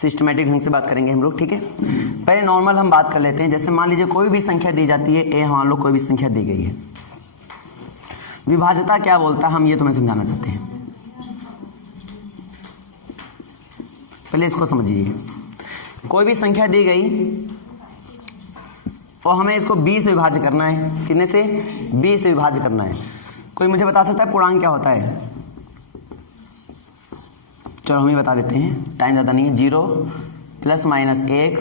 Systematic ढंग से बात करेंगे हम लोग, ठीक है। पहले नॉर्मल हम बात कर लेते हैं। जैसे मान लीजिए कोई भी संख्या दी जाती है, ए मान लो कोई भी संख्या दी गई है, विभाज्यता क्या बोलता है हम ये तुम्हें समझाना चाहते हैं। पहले इसको समझिए। कोई भी संख्या दी गई और हमें इसको 20 से विभाज्य करना है। कितने से? 20 से विभाज्य करना है। कोई मुझे बता सकता है पूर्णांक क्या होता है? चलो हम ही बता देते हैं, टाइम ज़्यादा नहीं है। 0 +-1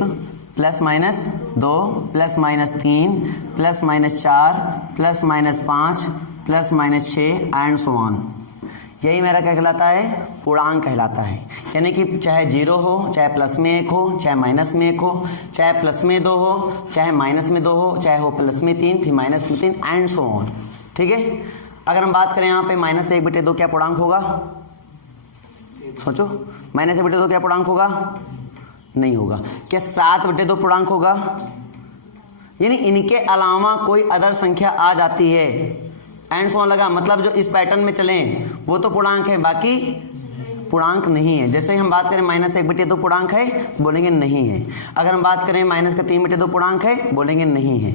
+-2 +-3 +-4 +-5 +-6 एंड सो ऑन। यही मेरा क्या कहलाता है? पूर्णांक कहलाता है। यानी कि चाहे 0 हो, चाहे +1 हो, चाहे -1 हो, चाहे +2 हो, चाहे -2 हो, चाहे हो +3 फिर -3 एंड सो ऑन, ठीक है। अगर हम बात करें यहाँ पे -1/2 क्या पूर्णांक होगा? सोचो, -1/2 क्या पूर्णांक होगा? नहीं होगा। क्या 7/2 पूर्णांक होगा? यानी इनके अलावा कोई अदर संख्या आ जाती है, एंड सो लगा, मतलब जो इस पैटर्न में चलें वो तो पूर्णांक है, बाकी पूर्णांक नहीं है। जैसे हम बात करें -1/2 पूर्णांक है, बोलेंगे नहीं है। अगर हम बात करें -3/2 पूर्णांक है, बोलेंगे नहीं है,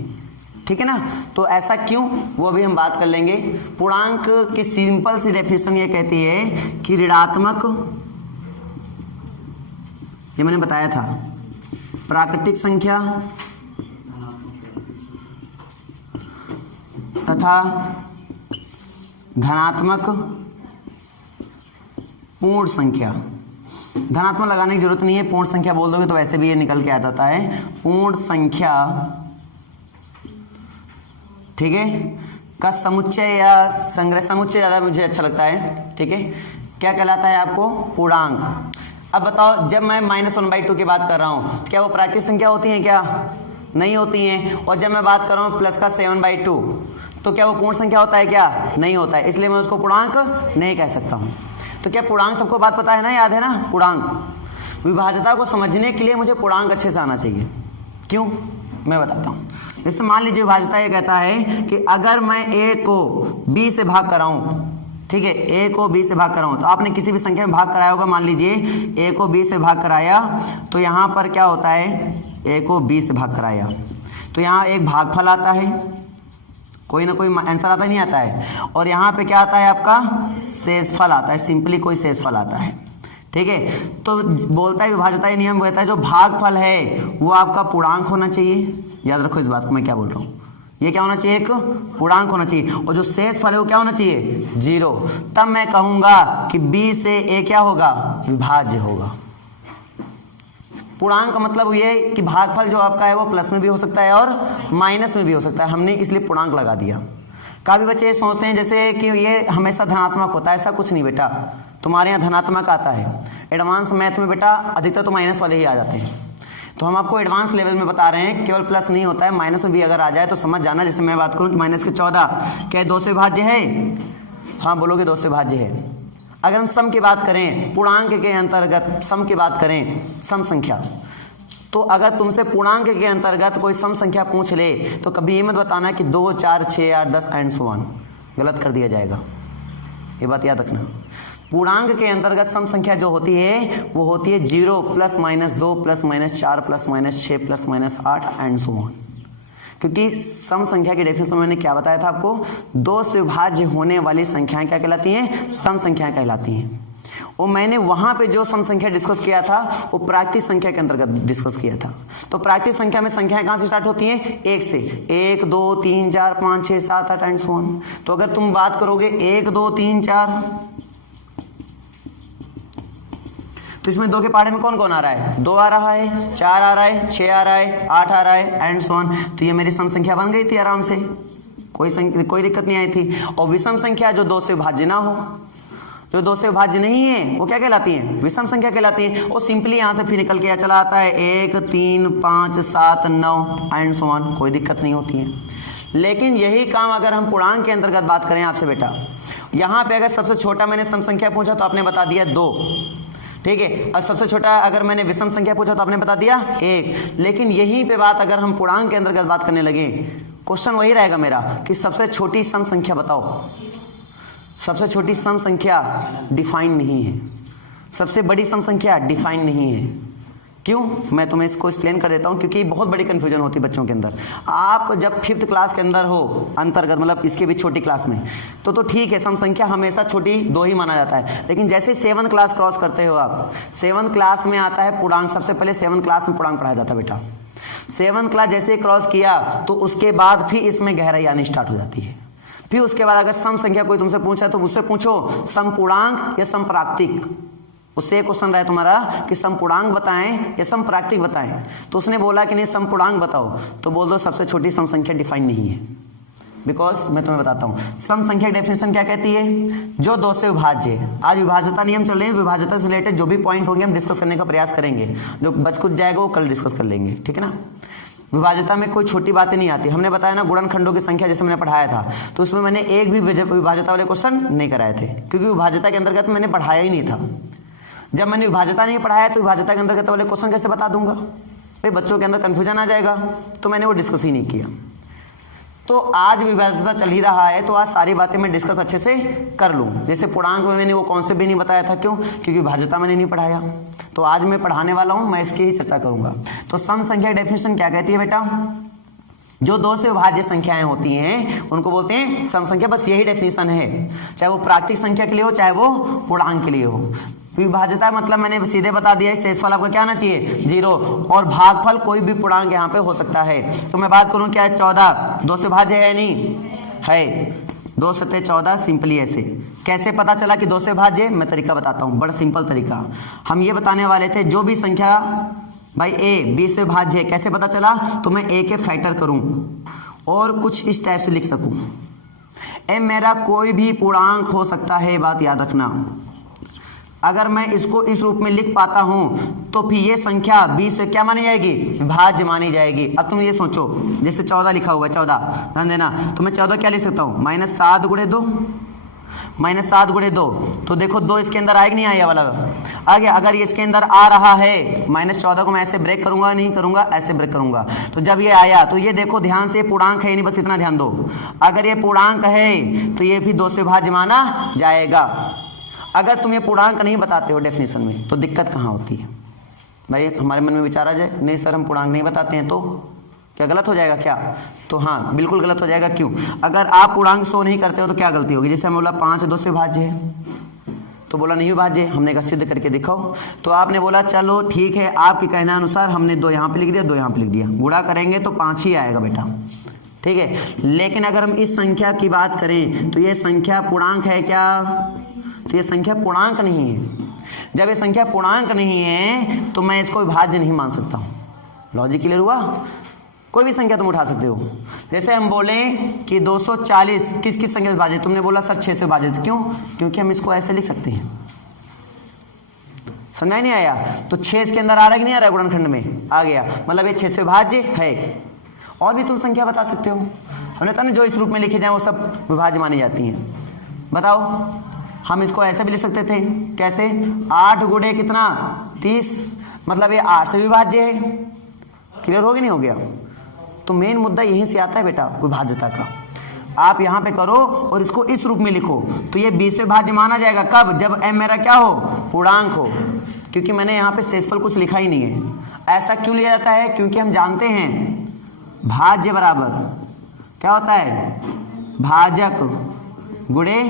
ठीक है ना। तो ऐसा क्यों, वो भी हम बात कर लेंगे। पूर्णांक की सिंपल सी डेफिनेशन ये कहती है कि ऋणात्मक, ये मैंने बताया था, प्राकृतिक संख्या तथा धनात्मक पूर्ण संख्या। धनात्मक लगाने की जरूरत नहीं है, पूर्ण संख्या बोल दोगे तो वैसे भी ये निकल के आ जाता है। पूर्ण संख्या, ठीक है, का समुच्चय या संग्रह, समुच्चय ज्यादा मुझे अच्छा लगता है, ठीक है। क्या कहलाता है आपको? पूर्णांक। अब बताओ, जब मैं -1/2 की बात कर रहा हूं, क्या वो प्राकृतिक संख्या होती है? क्या नहीं होती हैं। और जब मैं बात कर रहा हूँ +7/2, तो क्या वो पूर्ण संख्या होता है? क्या नहीं होता है। इसलिए मैं उसको पूर्णांक नहीं कह सकता हूँ। तो क्या पूर्णांक सबको बात पता है ना, याद है ना? पूर्णांक विभाज्यता को समझने के लिए मुझे पूर्णांक अच्छे से आना चाहिए। क्यों? मैं बताता हूँ। जैसे मान लीजिए विभाज्यता ये कहता है कि अगर मैं a को b से भाग कराऊं, ठीक है, a को b से भाग कराऊं, तो आपने किसी भी संख्या में भाग कराया होगा। मान लीजिए a को b से भाग कराया, तो यहाँ पर क्या होता है? a को b से भाग कराया तो यहाँ एक भागफल आता है, कोई ना कोई आंसर आता नहीं आता है। और यहाँ पे क्या आता है? आपका शेषफल आता है, सिंपली कोई शेषफल आता है, ठीक है। तो बोलता है विभाज्यता ये नियम कहता है जो भागफल है वो आपका पूर्णांक होना चाहिए। याद रखो इस बात को, मैं क्या बोल रहा हूँ। ये क्या होना चाहिए? एक पूर्णांक होना चाहिए। और जो शेषफल है वो क्या होना चाहिए? 0। तब मैं कहूंगा कि b से a क्या होगा? विभाज्य होगा। पूर्णांक का मतलब ये कि भागफल जो आपका है वो प्लस में भी हो सकता है और माइनस में भी हो सकता है। हमने इसलिए पूर्णांक लगा दिया। काफी बच्चे ये सोचते हैं जैसे कि ये हमेशा धनात्मक होता है। ऐसा कुछ नहीं बेटा, तुम्हारे यहाँ धनात्मक आता है। एडवांस मैथ में बेटा अधिकतर तो माइनस वाले ही आ जाते हैं। तो हम आपको एडवांस लेवल में बता रहे हैं, केवल प्लस नहीं होता है, माइनस में भी अगर आ जाए तो समझ जाना। जैसे मैं बात करूँ तो -14 क्या 2 से विभाज्य है? हाँ बोलोगे 2 से विभाज्य है। अगर हम सम की बात करें, पूर्णांक के अंतर्गत सम की बात करें, सम संख्या, तो अगर तुमसे पूर्णांक के अंतर्गत कोई सम संख्या पूछ ले तो कभी ये मत बताना कि 2, 4, 6, 8, 10 एंड सो ऑन, गलत कर दिया जाएगा। ये बात याद रखना। पूर्णांक के अंतर्गत सम संख्या जो होती है वो होती है 0 +-2 +-4 +-6 +-8 एंड सो ऑन। क्योंकि सम संख्या की डेफिनेशन में मैंने क्या बताया था आपको? 2 से विभाज्य होने वाली संख्याएं क्या कहलाती हैं? सम संख्याएं कहलाती हैं। और मैंने वहां पे जो सम संख्या डिस्कस किया था वो प्राकृतिक संख्या के अंतर्गत डिस्कस किया था। तो प्राकृतिक संख्या में संख्याएं कहां से स्टार्ट होती हैं? 1 से। 1 2 3 4 5 6 7 8 एंड सो ऑन। तो अगर तुम बात करोगे 1 2 3 4, तो इसमें 2 के पहाड़े में कौन कौन आ रहा है? 2 आ रहा है, 4 आ रहा है, 6 आ रहा है, 8 आ रहा है एंड सो ऑन। तो ये मेरी सम संख्या बन गई थी आराम से, कोई दिक्कत नहीं आई थी। और विषम संख्या जो 2 से विभाज्य ना हो, जो 2 से विभाज्य नहीं है, वो क्या कहलाती है? विषम संख्या कहलाती है। और सिंपली यहां से फिर निकल के चला आता है 1 3 5 7 9 एंड सो ऑन, कोई दिक्कत नहीं होती है। लेकिन यही काम अगर हम पूर्णांक के अंतर्गत बात करें आपसे बेटा, यहां पे अगर सबसे छोटा मैंने सम संख्या पूछा तो आपने बता दिया 2, ठीक है। और सबसे छोटा अगर मैंने विषम संख्या पूछा तो आपने बता दिया 1। लेकिन यहीं पे बात अगर हम पूर्णांक के अंतर्गत बात करने लगे, क्वेश्चन वही रहेगा मेरा कि सबसे छोटी सम संख्या बताओ। सबसे छोटी सम संख्या डिफाइन नहीं है, सबसे बड़ी सम संख्या डिफाइन नहीं है। क्यों, मैं तुम्हें इसको एक्सप्लेन कर देता हूँ, क्योंकि बहुत बड़ी कन्फ्यूजन होती है बच्चों के अंदर। आप जब 5th क्लास के अंदर हो, अंतर्गत मतलब इसके भी छोटी क्लास में, तो ठीक है, सम संख्या हमेशा छोटी 2 ही माना जाता है। लेकिन जैसे 7th क्लास क्रॉस करते हो आप, 7th क्लास में आता है पूर्णांक। सबसे पहले 7th क्लास में पूर्णांक पढ़ाया जाता है बेटा। 7th क्लास जैसे क्रॉस किया तो उसके बाद फिर इसमें गहराई आनी स्टार्ट हो जाती है। फिर उसके बाद अगर सम संख्या कोई तुमसे पूछा तो उससे पूछो समपूर्णांक या समप्राकृतिक। उससे एक क्वेश्चन रहा है तुम्हारा कि समपूर्णांक बताएं या समप्राकृतिक बताएं, तो उसने बोला कि नहीं समपूर्णांक बताओ, तो बोल दो सबसे छोटी सम संख्या डिफाइन नहीं है। बिकॉज मैं तुम्हें बताता हूं सम संख्या की डेफिनेशन क्या कहती है, जो 2 से विभाज्य है। आज विभाज्यता नियम चल रहे हैं, विभाज्यता से रिलेटेड जो भी पॉइंट होंगे हम डिस्कस करने का प्रयास करेंगे। जो बच कुछ जाएगा वो कल डिस्कस कर लेंगे, ठीक है ना। विभाज्यता में कोई छोटी बातें नहीं आती। हमने बताया ना गुणनखंडों की संख्या जैसे मैंने पढ़ाया था, तो उसमें मैंने एक भी विभाज्यता वाले क्वेश्चन नहीं कराए थे, क्योंकि विभाज्यता के अंतर्गत मैंने पढ़ाया ही नहीं था। जब मैंने विभाज्यता नहीं पढ़ाया तो विभाज्यता के अंतर्गत वाले क्वेश्चन कैसे बता दूंगा भाई, बच्चों के अंदर कंफ्यूजन आ जाएगा। तो मैंने वो डिस्कस ही नहीं किया। तो आज विभाज्यता चल ही रहा है, तो आज सारी बातें मैं डिस्कस अच्छे से कर लूँ। जैसे पूर्णांक में मैंने वो कॉन्सेप्ट भी नहीं बताया था, क्यों, क्योंकि विभाज्यता मैंने नहीं पढ़ाया। तो आज मैं पढ़ाने वाला हूँ, मैं इसकी ही चर्चा करूंगा। तो सम संख्या की डेफिनेशन क्या कहती है बेटा, जो 2 से विभाज्य संख्याएं होती हैं उनको बोलते हैं सम संख्या। बस यही डेफिनेशन है, चाहे वो प्राकृतिक संख्या के लिए हो चाहे वो पूर्णांक के लिए हो। विभाज्यता मतलब मैंने सीधे बता दिया, शेषफल आपका क्या आना चाहिए 0, और भागफल कोई भी पूर्णांक यहाँ पे हो सकता है। तो मैं बात करूँ क्या है 14 2 से विभाज्य है नहीं है, 2 सत्ते 14। सिंपली ऐसे कैसे पता चला कि 2 से विभाज्य, मैं तरीका बताता हूँ, बड़ा सिंपल तरीका। हम ये बताने वाले थे जो भी संख्या भाई a b से विभाज्य है, कैसे पता चला, तो मैं a के फैक्टर करूं और कुछ इस टाइप से लिख सकूं। m मेरा कोई भी पूर्णांक हो सकता है, बात याद रखना। अगर मैं इसको इस रूप में लिख पाता हूं तो फिर ये संख्या b से क्या मानी जाएगी, विभाज्य मानी जाएगी। अब तुम ये सोचो, जैसे 14 लिखा हुआ है, 14 ध्यान देना, तो मैं 14 क्या लिख सकता हूं, -7 गुणे 2, -7 गुणे 2। तो देखो 2 इसके अंदर आएगा नहीं, आया वाला आ गया। अगर ये इसके अंदर आ रहा है -14 को मैं ऐसे ब्रेक करूंगा, नहीं करूंगा, ऐसे ब्रेक करूंगा। तो जब ये आया तो ये देखो ध्यान से पूर्णांक है नहीं, बस इतना ध्यान दो। अगर ये पूर्णांक है तो ये भी 2 से विभाज्य माना जाएगा। अगर तुम ये पूर्णांक नहीं बताते हो डेफिनेशन में तो दिक्कत कहाँ होती है भाई, हमारे मन में विचार आ जाए, नहीं सर हम पूर्णांक नहीं बताते हैं तो क्या गलत हो जाएगा क्या, तो हाँ बिल्कुल गलत हो जाएगा। क्यों, अगर आप पूर्णांक शो नहीं करते हो तो क्या गलती होगी। जैसे हम बोला 5 2 से विभाज्य है, तो बोला नहीं विभाज्य, हमने कहा सिद्ध करके दिखाओ। तो आपने बोला चलो ठीक है, आपके कहने अनुसार हमने 2 यहाँ पे लिख दिया, 2 यहाँ पे लिख दिया, गुणा करेंगे तो 5 ही आएगा बेटा, ठीक है। लेकिन अगर हम इस संख्या की बात करें तो ये संख्या पूर्णांक है क्या, तो ये संख्या पूर्णांक नहीं है। जब ये संख्या पूर्णांक नहीं है तो मैं इसको विभाज्य नहीं मान सकता हूँ। लॉजिक क्लियर हुआ। कोई भी संख्या तुम उठा सकते हो। जैसे हम बोले कि 240 किस किस संख्या से विभाजित, तुमने बोला सर 6 से विभाजित, क्यों, क्योंकि हम इसको ऐसे लिख सकते हैं। समझ नहीं आया, तो 6 इसके अंदर आ रहा है कि नहीं आ रहा है, गुणनखंड में आ गया, मतलब ये 6 से विभाज्य है। और भी तुम संख्या बता सकते हो, हमने कहा ना जो इस रूप में लिखे जाए वो सब विभाज्य मानी जाती हैं। बताओ, हम इसको ऐसे भी लिख सकते थे, कैसे, 8 गुणे कितना 30, मतलब ये 8 से विभाज्य है। क्लियर हो गया नहीं हो गया। तो मेन मुद्दा यहीं से आता है बेटा विभाज्यता का। आप यहाँ पे करो और इसको इस रूप में लिखो तो ये 20 से विभाज्य माना जाएगा। कब, जब m मेरा क्या हो, पूर्णांक हो। क्योंकि मैंने यहाँ पे शेषफल कुछ लिखा ही नहीं है। ऐसा क्यों लिया जाता है, क्योंकि हम जानते हैं भाज्य बराबर क्या होता है, भाजक गुणे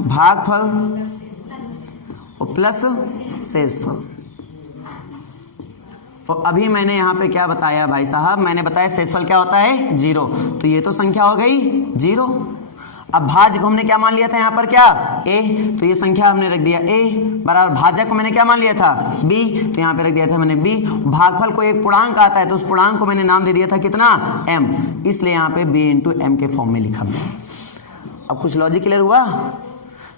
भागफल और प्लस शेषफल। तो अभी मैंने यहाँ पे क्या बताया भाई साहब, मैंने बताया शेषफल क्या होता है 0, तो ये तो संख्या हो गई 0। अब भाज्य को हमने क्या मान लिया था यहाँ पर, क्या a, तो ये संख्या हमने रख दिया a बराबर, भाजक को मैंने क्या मान लिया था b, तो यहाँ पे रख दिया था मैंने b। भागफल को एक पूर्णांक आता है तो उस पूर्णांक को मैंने नाम दे दिया था कितना m, इसलिए यहाँ पे b इंटू m के फॉर्म में लिखा मैंने। अब कुछ लॉजिक क्लियर हुआ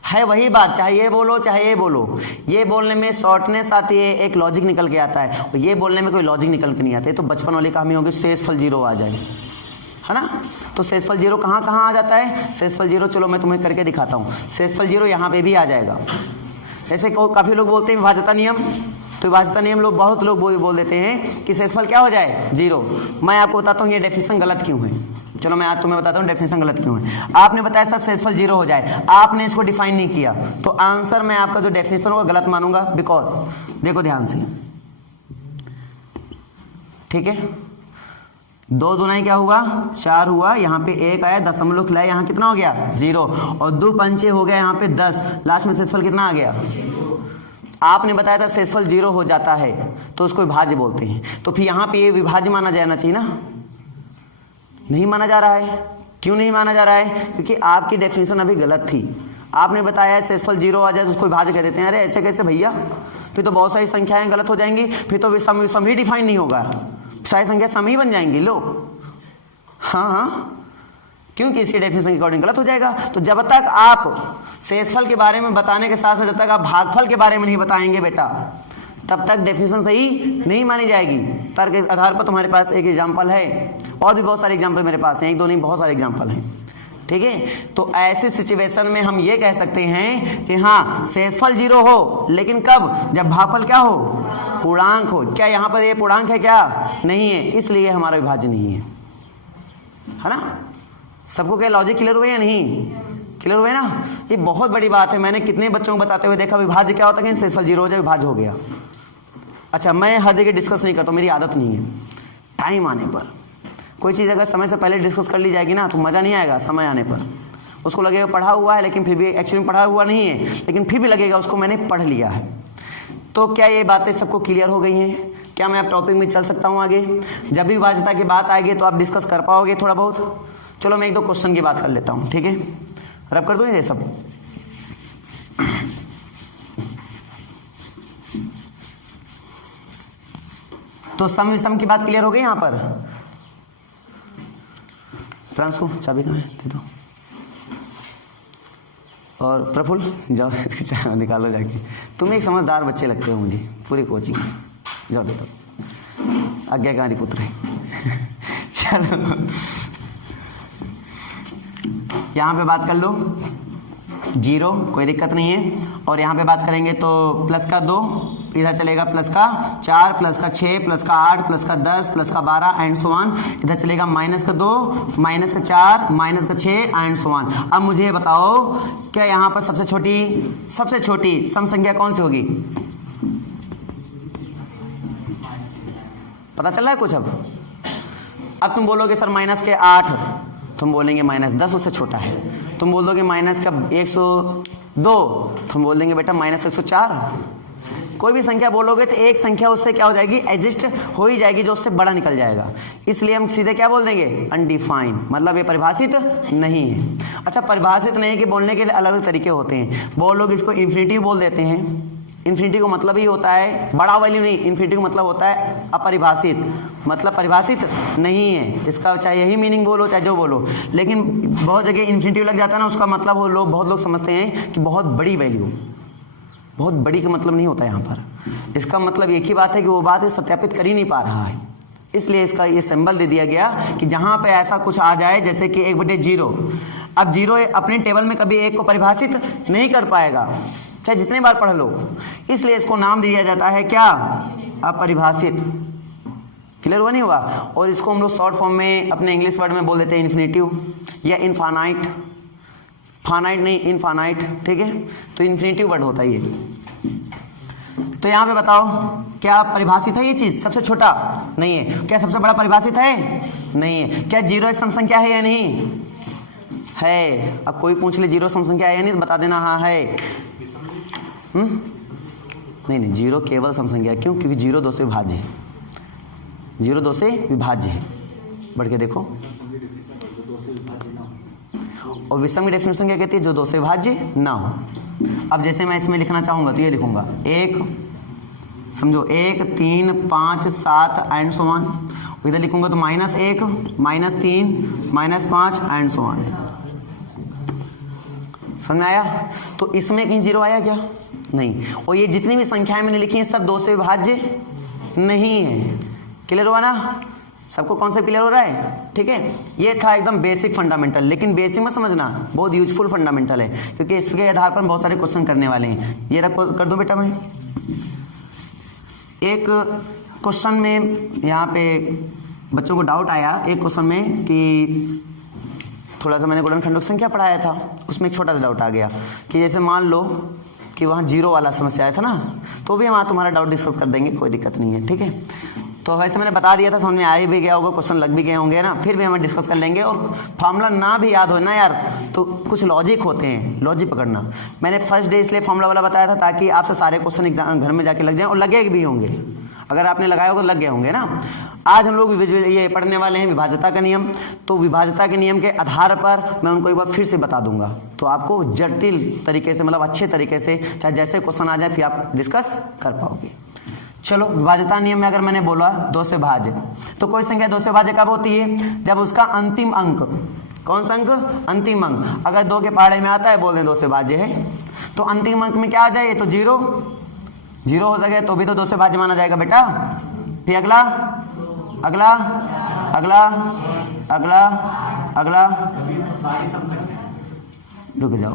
है, वही बात, चाहे ये बोलो चाहे ये बोलो, ये बोलने में शॉर्टनेस आती है, एक लॉजिक निकल के आता है, और ये बोलने में कोई लॉजिक निकल के नहीं आता है। तो बचपन वाली कहानी होगी शेषफल 0 आ जाए, है ना। तो शेषफल 0 कहाँ कहाँ आ जाता है, शेषफल 0 चलो मैं तुम्हें करके दिखाता हूँ। शेषफल 0 यहाँ पे भी आ जाएगा। जैसे काफ़ी लोग बोलते हैं विभाज्यता नियम, तो विभाज्यता नियम लोग बहुत लोग बोल देते हैं कि शेषफल क्या हो जाए 0। मैं आपको बताता हूँ ये डेफिनेशन गलत क्यों है। चलो मैं आज तुम्हें बताता हूँ डेफिनेशन गलत क्यों है। आपने बताया सर शेषफल 0 हो जाए, आपने इसको डिफाइन नहीं किया, तो आंसर मैं आपका जो डेफिनेशन होगा गलत मानूंगा। बिकॉज देखो ध्यान से, ठीक है, 2 दूनाई क्या हुआ 4 हुआ, यहाँ पे 1 आया, दशमलव खिलाया, यहाँ कितना हो गया 0, और 2 पंचे हो गया यहाँ पे 10, लास्ट में शेषफल कितना आ गया। आपने बताया था शेषफल 0 हो जाता है तो उसको विभाज्य बोलते हैं, तो फिर यहाँ पे ये विभाज्य माना जाना चाहिए ना, नहीं माना जा रहा है। क्यों नहीं माना जा रहा है? क्योंकि आपकी डेफिनेशन अभी गलत थी। आपने बताया शेषफल 0 आ जाए तो उसको विभाज्य कह देते हैं। अरे ऐसे कैसे भैया, फिर तो बहुत सारी संख्याएं गलत हो जाएंगी, फिर तो सम ही डिफाइन नहीं होगा, सारी संख्या सम ही बन जाएंगी। लो हाँ, क्योंकि इसकी डेफिनेशन के अकॉर्डिंग गलत हो जाएगा। तो जब तक आप शेषफल के बारे में बताने के साथ साथ जब तक आप भागफल के बारे में नहीं बताएंगे बेटा, तब तक डेफिनेशन सही नहीं मानी जाएगी। तर्क के आधार पर तुम्हारे पास एक एग्जाम्पल है, और भी बहुत सारे एग्जाम्पल मेरे पास हैं, 1 2 नहीं, बहुत सारे एग्जाम्पल हैं। ठीक है, तो ऐसे सिचुएशन में हम ये कह सकते हैं कि हाँ शेषफल 0 हो, लेकिन कब? जब भागफल क्या हो? पूर्णांक हो। क्या यहाँ पर ये पूर्णांक है? क्या नहीं है, इसलिए हमारा विभाज्य नहीं है ना। सबको क्या लॉजिक क्लियर हुए या नहीं क्लियर हुए ना? ये बहुत बड़ी बात है। मैंने कितने बच्चों को बताते हुए देखा विभाज्य क्या होता है, कि शेषफल 0 हो जाए विभाज्य हो गया। अच्छा, मैं हर जगह डिस्कस नहीं करता, मेरी आदत नहीं है। टाइम आने पर कोई चीज़ अगर समय से पहले डिस्कस कर ली जाएगी ना तो मज़ा नहीं आएगा। समय आने पर उसको लगेगा पढ़ा हुआ है, लेकिन फिर भी एक्चुअली पढ़ा हुआ नहीं है, लेकिन फिर भी लगेगा उसको मैंने पढ़ लिया है। तो क्या ये बातें सबको क्लियर हो गई हैं? क्या मैं अब टॉपिक में चल सकता हूँ आगे? जब भी विभाज्यता की बात आएगी तो आप डिस्कस कर पाओगे थोड़ा बहुत। चलो मैं 1 2 क्वेश्चन की बात कर लेता हूँ, ठीक है, रब कर दो ये सब। तो सम विषम की बात क्लियर हो गई यहाँ पर। फ्रांसको चाबी कहाँ है, दे दो। और प्रफुल्ल जाओ इसकी चाय निकालो जाके। तुम एक समझदार बच्चे लगते हो मुझे पूरी कोचिंग में। जाओ दे दो, आज्ञाकारी पुत्र है। चलो यहाँ पे बात कर लो 0, कोई दिक्कत नहीं है। और यहाँ पे बात करेंगे तो प्लस का 2, इधर चलेगा प्लस का 4, प्लस का 6, प्लस का 8, प्लस का 10, प्लस का 12 एंड सो ऑन। इधर चलेगा माइनस का 2, माइनस का 4, माइनस का 6 एंड सो ऑन। अब मुझे ये बताओ क्या यहाँ पर सबसे छोटी सम संख्या कौन सी होगी? पता चल रहा है कुछ? अब तुम बोलोगे सर माइनस के 8, तुम बोलेंगे माइनस 10 उससे छोटा है। तुम बोल दोगे माइनस का 102, तुम बोल देंगे बेटा माइनस 104। कोई भी संख्या बोलोगे तो एक संख्या उससे क्या हो जाएगी, एडजस्ट हो ही जाएगी, जो उससे बड़ा निकल जाएगा। इसलिए हम सीधे क्या बोल देंगे, अनडिफाइंड, मतलब ये परिभाषित नहीं है। अच्छा, परिभाषित नहीं कि बोलने के अलग अलग तरीके होते हैं। बहुत लोग इसको इन्फिनिटिव बोल देते हैं। इन्फिनिटी को मतलब ही होता है बड़ा वैल्यू नहीं, इन्फिनिटी को मतलब होता है अपरिभाषित, मतलब परिभाषित नहीं है। इसका चाहे यही मीनिंग बोलो चाहे जो बोलो, लेकिन बहुत जगह इन्फिनिटी लग जाता है ना, उसका मतलब बहुत लोग समझते हैं कि बहुत बड़ी वैल्यू। बहुत बड़ी का मतलब नहीं होता यहाँ पर। इसका मतलब एक ही बात है कि वो बात सत्यापित कर ही नहीं पा रहा है, इसलिए इसका ये सिंबल दे दिया गया कि जहाँ पे ऐसा कुछ आ जाए जैसे कि 1/0। अब 0 अपने टेबल में कभी 1 को परिभाषित नहीं कर पाएगा, चाहे जितने बार पढ़ लो, इसलिए इसको नाम दिया जाता है क्या, अपरिभाषित। क्लियर हुआ नहीं हुआ? और इसको हम लोग शॉर्ट फॉर्म में अपने इंग्लिश वर्ड में बोल देते हैं इन्फिनिटिव या इनफानाइट। फानाइट नहीं, इनफानाइट, ठीक है। तो इन्फिनिटिव वर्ड होता है ये। तो यहाँ पे बताओ क्या परिभाषित है ये चीज? सबसे छोटा नहीं है। क्या सबसे बड़ा परिभाषित है? नहीं है। क्या 0 एक सम संख्या है या नहीं है? अब कोई पूछ ले 0 सम संख्या है या नहीं, तो बता देना हाँ है। नहीं 0 केवल सम संख्या। क्यों? क्योंकि 0 2 से विभाज्य है। 0 2 से विभाज्य है। बढ़ के देखो, और विषम की डेफिनेशन क्या कहती है? जो 2 से विभाज्य ना हो। अब जैसे मैं इसमें लिखना चाहूंगा तो ये लिखूंगा 1, समझो 1, 3, 5, 7 एंड सो ऑन। इधर लिखूंगा तो -1, -3, -5 एंड सो ऑन। समझ में आया? तो इसमें कहीं 0 आया क्या? नहीं। और ये जितनी भी संख्याएं मैंने लिखी हैं सब 2 से विभाज्य नहीं है। क्लियर हुआ ना? सबको कॉन्सेप्ट क्लियर हो रहा है? ठीक है, ये था एकदम बेसिक फंडामेंटल, लेकिन बेसिक में समझना बहुत यूजफुल फंडामेंटल है, क्योंकि इसके आधार पर बहुत सारे क्वेश्चन करने वाले हैं। ये रख कर दूं बेटा। मैं एक क्वेश्चन में यहाँ पे बच्चों को डाउट आया एक क्वेश्चन में कि थोड़ा सा मैंने गुणनखंडों की संख्या पढ़ाया था, उसमें एक छोटा सा डाउट आ गया कि जैसे मान लो कि वहाँ 0 वाला समस्या आया था ना, तो भी हम तुम्हारा डाउट डिस्कस कर देंगे, कोई दिक्कत नहीं है। ठीक है, तो वैसे मैंने बता दिया था, समझ में आ भी गया होगा, क्वेश्चन लग भी गए होंगे ना, फिर भी हम डिस्कस कर लेंगे। और फार्मूला ना भी याद हो ना यार तो कुछ लॉजिक होते हैं, लॉजिक पकड़ना। मैंने फर्स्ट डे इसलिए फार्मूला वाला बताया था ताकि आपसे सारे क्वेश्चन एग्जाम घर में जाके लग जाएं, और लगे भी होंगे, अगर आपने लगाया होगा तो लग गए होंगे ना। आज हम लोग ये पढ़ने वाले हैं विभाज्यता का नियम। तो विभाज्यता के नियम के आधार पर मैं उनको एक बार फिर से बता दूंगा, तो आपको जटिल तरीके से, मतलब अच्छे तरीके से, चाहे जैसे क्वेश्चन आ जाए फिर आप डिस्कस कर पाओगे। चलो, विभाज्यता नियम में अगर मैंने बोला 2 से भाज्य, तो कोई संख्या 2 से भाज्य कब होती है? जब उसका अंतिम अंक, कौन सा अंक? अंतिम अंक अगर 2 के पहाड़े में आता है, बोल दें 2 से भाज्य है। तो अंतिम अंक में क्या आ जाए? तो 0 हो सके तो भी तो 2 से भाज्य माना जाएगा बेटा। फिर अगला अगला अगला अगला अगला, रुक जाओ,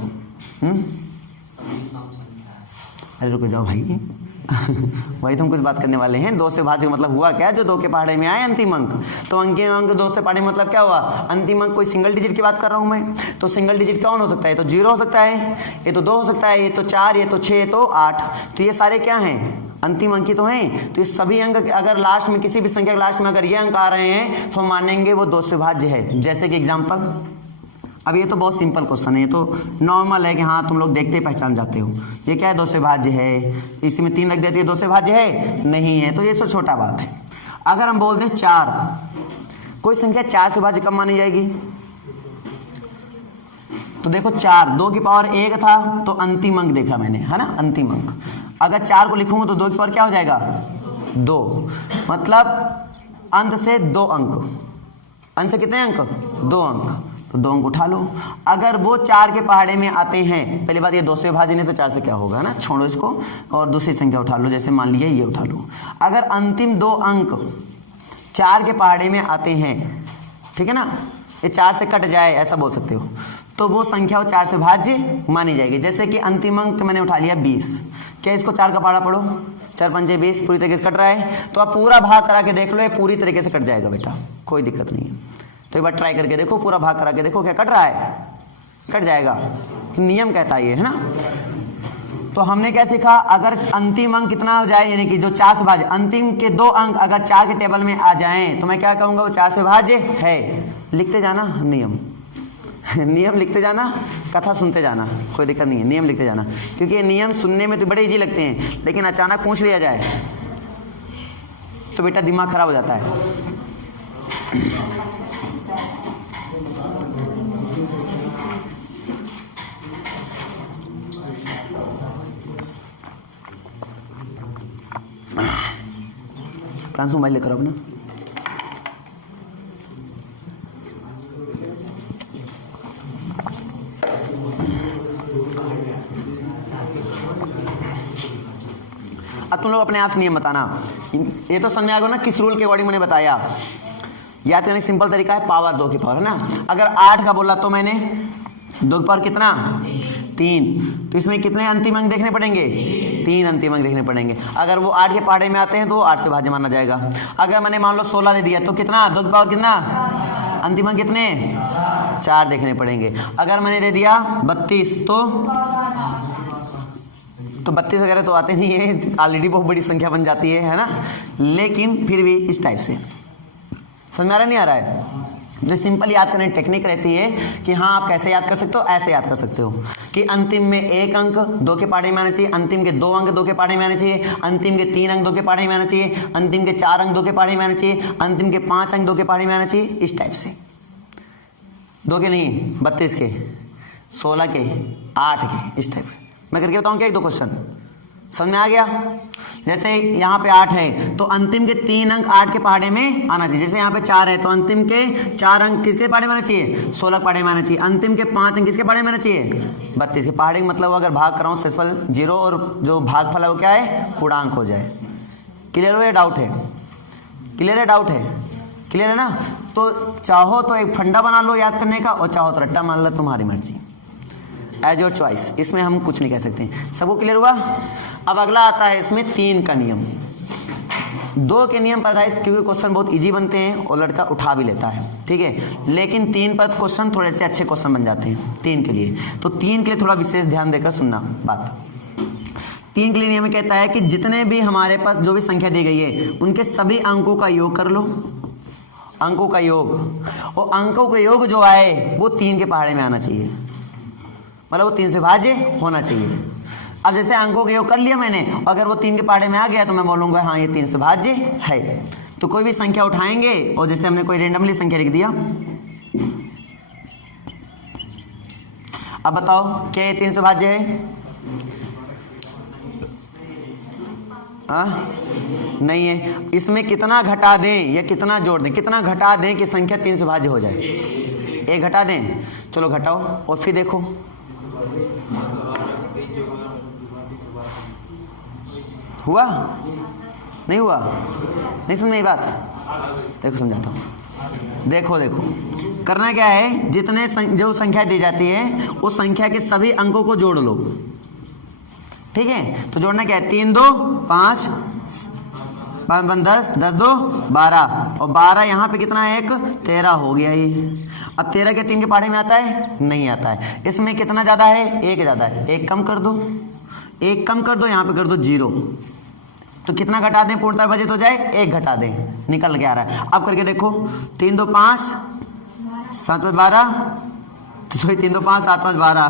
अरे रुक जाओ भाई वही तो हम कुछ बात करने वाले हैं। 2 से भाज्य मतलब हुआ क्या? जो 2 के पहाड़े में आए अंतिम अंक। तो अंतिम अंक 2 से पहाड़े मतलब क्या हुआ? अंतिम अंक। कोई सिंगल डिजिट की बात कर रहा हूं मैं, तो सिंगल डिजिट कौन हो सकता है? तो 0 हो सकता है, ये तो 2 हो सकता है, ये तो 4, ये तो 6, ये तो 8। तो ये सारे क्या हैं? अंतिम अंक ही तो हैं। तो ये सभी अंक अगर लास्ट में, किसी भी संख्या के लास्ट में अगर ये अंक आ रहे हैं तो मानेंगे वो 2 से भाज्य है। जैसे कि एग्जाम्पल, अब ये तो बहुत सिंपल क्वेश्चन है, ये तो नॉर्मल है कि हाँ तुम लोग देखते ही पहचान जाते हो। ये क्या है? 2 से भाज्य है। इसमें 3 रख देती है, 2 से भाज्य है? नहीं है। तो ये तो छोटा बात है। अगर हम बोल दें 4, कोई संख्या 4 से भाज्य कब मानी जाएगी? तो देखो 4, 2 की पावर 1 था तो अंतिम अंक देखा मैंने, है ना, अंतिम अंक। अगर 4 को लिखूंगा तो 2 की पावर क्या हो जाएगा? 2, मतलब अंत से 2 अंक। अंत से कितने अंक? 2 अंक। तो 2 अंक उठा लो। अगर वो 4 के पहाड़े में आते हैं, पहली बात ये 2 से भाज्य नहीं तो 4 से क्या होगा ना, छोड़ो इसको, और दूसरी संख्या उठा लो, जैसे मान लिया ये उठा लो। अगर अंतिम 2 अंक 4 के पहाड़े में आते हैं, ठीक है ना, ये 4 से कट जाए ऐसा बोल सकते हो, तो वो संख्या 4 से भाज्य मानी जाएगी। जैसे कि अंतिम अंक मैंने उठा लिया 20, क्या इसको 4 का पहाड़ा पढ़ो, 4 पंजे 20, पूरी तरीके से कट रहा है। तो आप पूरा भाग करा के देख लो, ये पूरी तरीके से कट जाएगा बेटा, कोई दिक्कत नहीं है। तो एक बार ट्राई करके देखो, पूरा भाग करा के देखो, क्या कट रहा है? कट जाएगा, नियम कहता है ये, है ना। तो हमने क्या सीखा? अगर अंतिम अंक कितना हो जाए, यानी कि जो 4 से भाज्य, अंतिम के 2 अंक अगर 4 के टेबल में आ जाएं तो मैं क्या कहूंगा? वो 4 से भाज्य है। लिखते जाना नियम नियम लिखते जाना, कथा सुनते जाना, कोई दिक्कत नहीं है, नियम लिखते जाना। क्योंकि ये नियम सुनने में तो बड़े इजी लगते हैं, लेकिन अचानक पूछ लिया जाए तो बेटा दिमाग खराब हो जाता है। प्रांशु मोबाइल लेकर अपना। अब तुम लोग अपने आप से नियम बताना। ये तो समझ में आ गया ना किस रूल के अकॉर्डिंग मैंने बताया। याद करने का सिंपल तरीका है, पावर 2 की पावर, है ना। अगर 8 का बोला तो मैंने 2 की पावर कितना? 3। तो इसमें कितने अंतिम अंक देखने पड़ेंगे? 3 अंतिम अंक देखने पड़ेंगे। अगर वो 8 के पहाड़े में आते हैं तो 8 से भाज्य माना जाएगा। अगर मैंने मान लो 16 दे दिया तो कितना? 2 की पावर कितना? अंतिम अंक कितने? 4 देखने पड़ेंगे। अगर मैंने दे दिया 32 तो 32 वगैरह तो आते नहीं है, ऑलरेडी बहुत बड़ी संख्या बन जाती है ना। लेकिन फिर भी इस टाइप से समझ में आ रहा नहीं आ रहा है? जो सिंपल याद करने की टेक्निक रहती है कि हाँ आप कैसे याद कर सकते हो, ऐसे याद कर सकते हो कि अंतिम में 1 अंक 2 के पहाड़े में आना चाहिए, अंतिम के 2 अंक 2 के पहाड़े में आना चाहिए, अंतिम के 3 अंक 2 के पहाड़े में आना चाहिए, अंतिम के 4 अंक 2 के पहाड़े में आना चाहिए, अंतिम के 5 अंक 2 के पहाड़े में आना चाहिए। इस टाइप से 2 के नहीं, 32 के, 16 के, 8 के, इस टाइप से मैं करके बताऊं क्या? 1-2 क्वेश्चन समझ में आ गया? जैसे यहाँ पे 8 है तो अंतिम के 3 अंक 8 के पहाड़े में आना चाहिए। जैसे यहाँ पे 4 है तो अंतिम के 4 अंक किसके पहाड़े में आना चाहिए? 16 के पहाड़े में आना चाहिए। अंतिम के 5 अंक किसके पहाड़े में आना चाहिए? 32 के पहाड़े में। मतलब अगर भाग कराऊं सेसफल 0 और जो भागफल है वो क्या है? पूर्णांक हो जाए। क्लियर हो या डाउट है? क्लियर है? डाउट है? क्लियर है ना? तो चाहो तो एक फंडा बना लो याद करने का, और चाहो तो रट्टा मान लो, तुम्हारी मर्जी, एज योर चॉइस। इसमें हम कुछ नहीं कह सकते। सबको क्लियर हुआ? अब अगला आता है इसमें 3 का नियम। 2 के नियम पर आधारित, क्योंकि क्वेश्चन बहुत इजी बनते हैं और लड़का उठा भी लेता है, ठीक है। लेकिन 3 पर क्वेश्चन थोड़े से अच्छे क्वेश्चन बन जाते हैं 3 के लिए। तो 3 के लिए थोड़ा विशेष ध्यान देकर सुनना बात। 3 के लिए नियम कहता है कि जितने भी हमारे पास जो भी संख्या दी गई है उनके सभी अंकों का योग कर लो, अंकों का योग, और अंकों का योग जो आए वो 3 के पहाड़े में आना चाहिए, मतलब वो 3 से भाज्य होना चाहिए। अब जैसे अंकों का योग कर लिया मैंने, अगर वो 3 के पहाड़े में आ गया तो मैं बोलूंगा हाँ ये 3 से भाज्य है। तो कोई भी संख्या उठाएंगे और जैसे हमने कोई रेंडमली संख्या लिख दिया, अब बताओ क्या ये 3 से भाज्य है? नहीं है। इसमें कितना घटा दें या कितना जोड़ दें, कितना घटा दें कि संख्या 3 से भाज्य हो जाए? 1 घटा दें। चलो घटाओ और फिर देखो, हुआ नहीं हुआ? नहीं समझ में बात? देखो समझाता हूँ। देखो देखो करना क्या है, जितने जो संख्या दी जाती है उस संख्या के सभी अंकों को जोड़ लो, ठीक है? तो जोड़ना क्या है, 3 2 5 5 10 10 2 12 और 12 यहाँ पे कितना है, 1 13 हो गया ये। अब 13 के 3 के पहाड़े में आता है? नहीं आता है। इसमें कितना ज्यादा है? 1 ज्यादा है। 1 कम कर दो, 1 कम कर दो, यहाँ पे कर दो 0। तो कितना घटा दें पूर्णतः विभाजित हो जाए? 1 घटा दें, निकल के आ रहा है। अब करके देखो, 3 2 5 7 5 12, सॉरी 3 2 5 7 5 12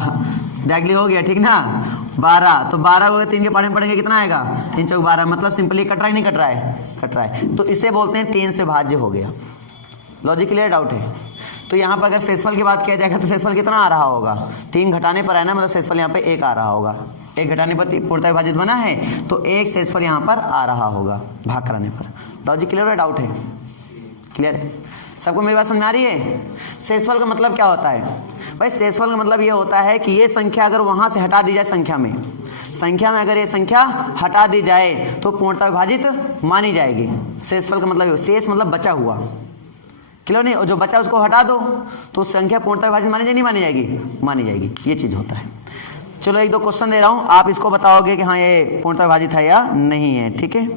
डायरेक्टली हो गया, ठीक ना? 12 तो 12 हो गए, 3 के पहाड़े में पड़ेंगे कितना आएगा? 3 चौक 12, मतलब सिंपली कट रहा है नहीं कट रहा है? कट रहा है। तो इसे बोलते हैं 3 से भाज्य हो गया। Logic clear? डाउट है? तो यहाँ पर अगर शेषफल की बात किया जाएगा तो शेषफल कितना आ रहा होगा? 3 घटाने पर है ना, मतलब शेषफल यहाँ पे 1 आ रहा होगा। 1 घटाने पर पूर्णतः विभाजित बना है तो 1 शेषफल यहाँ पर आ रहा होगा भाग कराने पर। लॉजिक क्लियर है? डाउट है? क्लियर है? सबको मेरी बात समझ आ रही है? शेषफल का मतलब क्या होता है भाई? शेषफल का मतलब ये होता है कि ये संख्या अगर वहां से हटा दी जाए, संख्या में अगर ये संख्या हटा दी जाए तो पूर्णतः विभाजित मानी जाएगी। शेषफल का मतलब शेष मतलब बचा हुआ, क्लियर नहीं? और जो बचा उसको हटा दो तो संख्या पूर्णतः विभाजित मानी जाएगी नहीं मानी जाएगी? मानी जाएगी। ये चीज होता है। चलो 1 2 क्वेश्चन दे रहा हूं, आप इसको बताओगे कि हाँ ये पूर्णतः विभाजित है या नहीं है, ठीक है?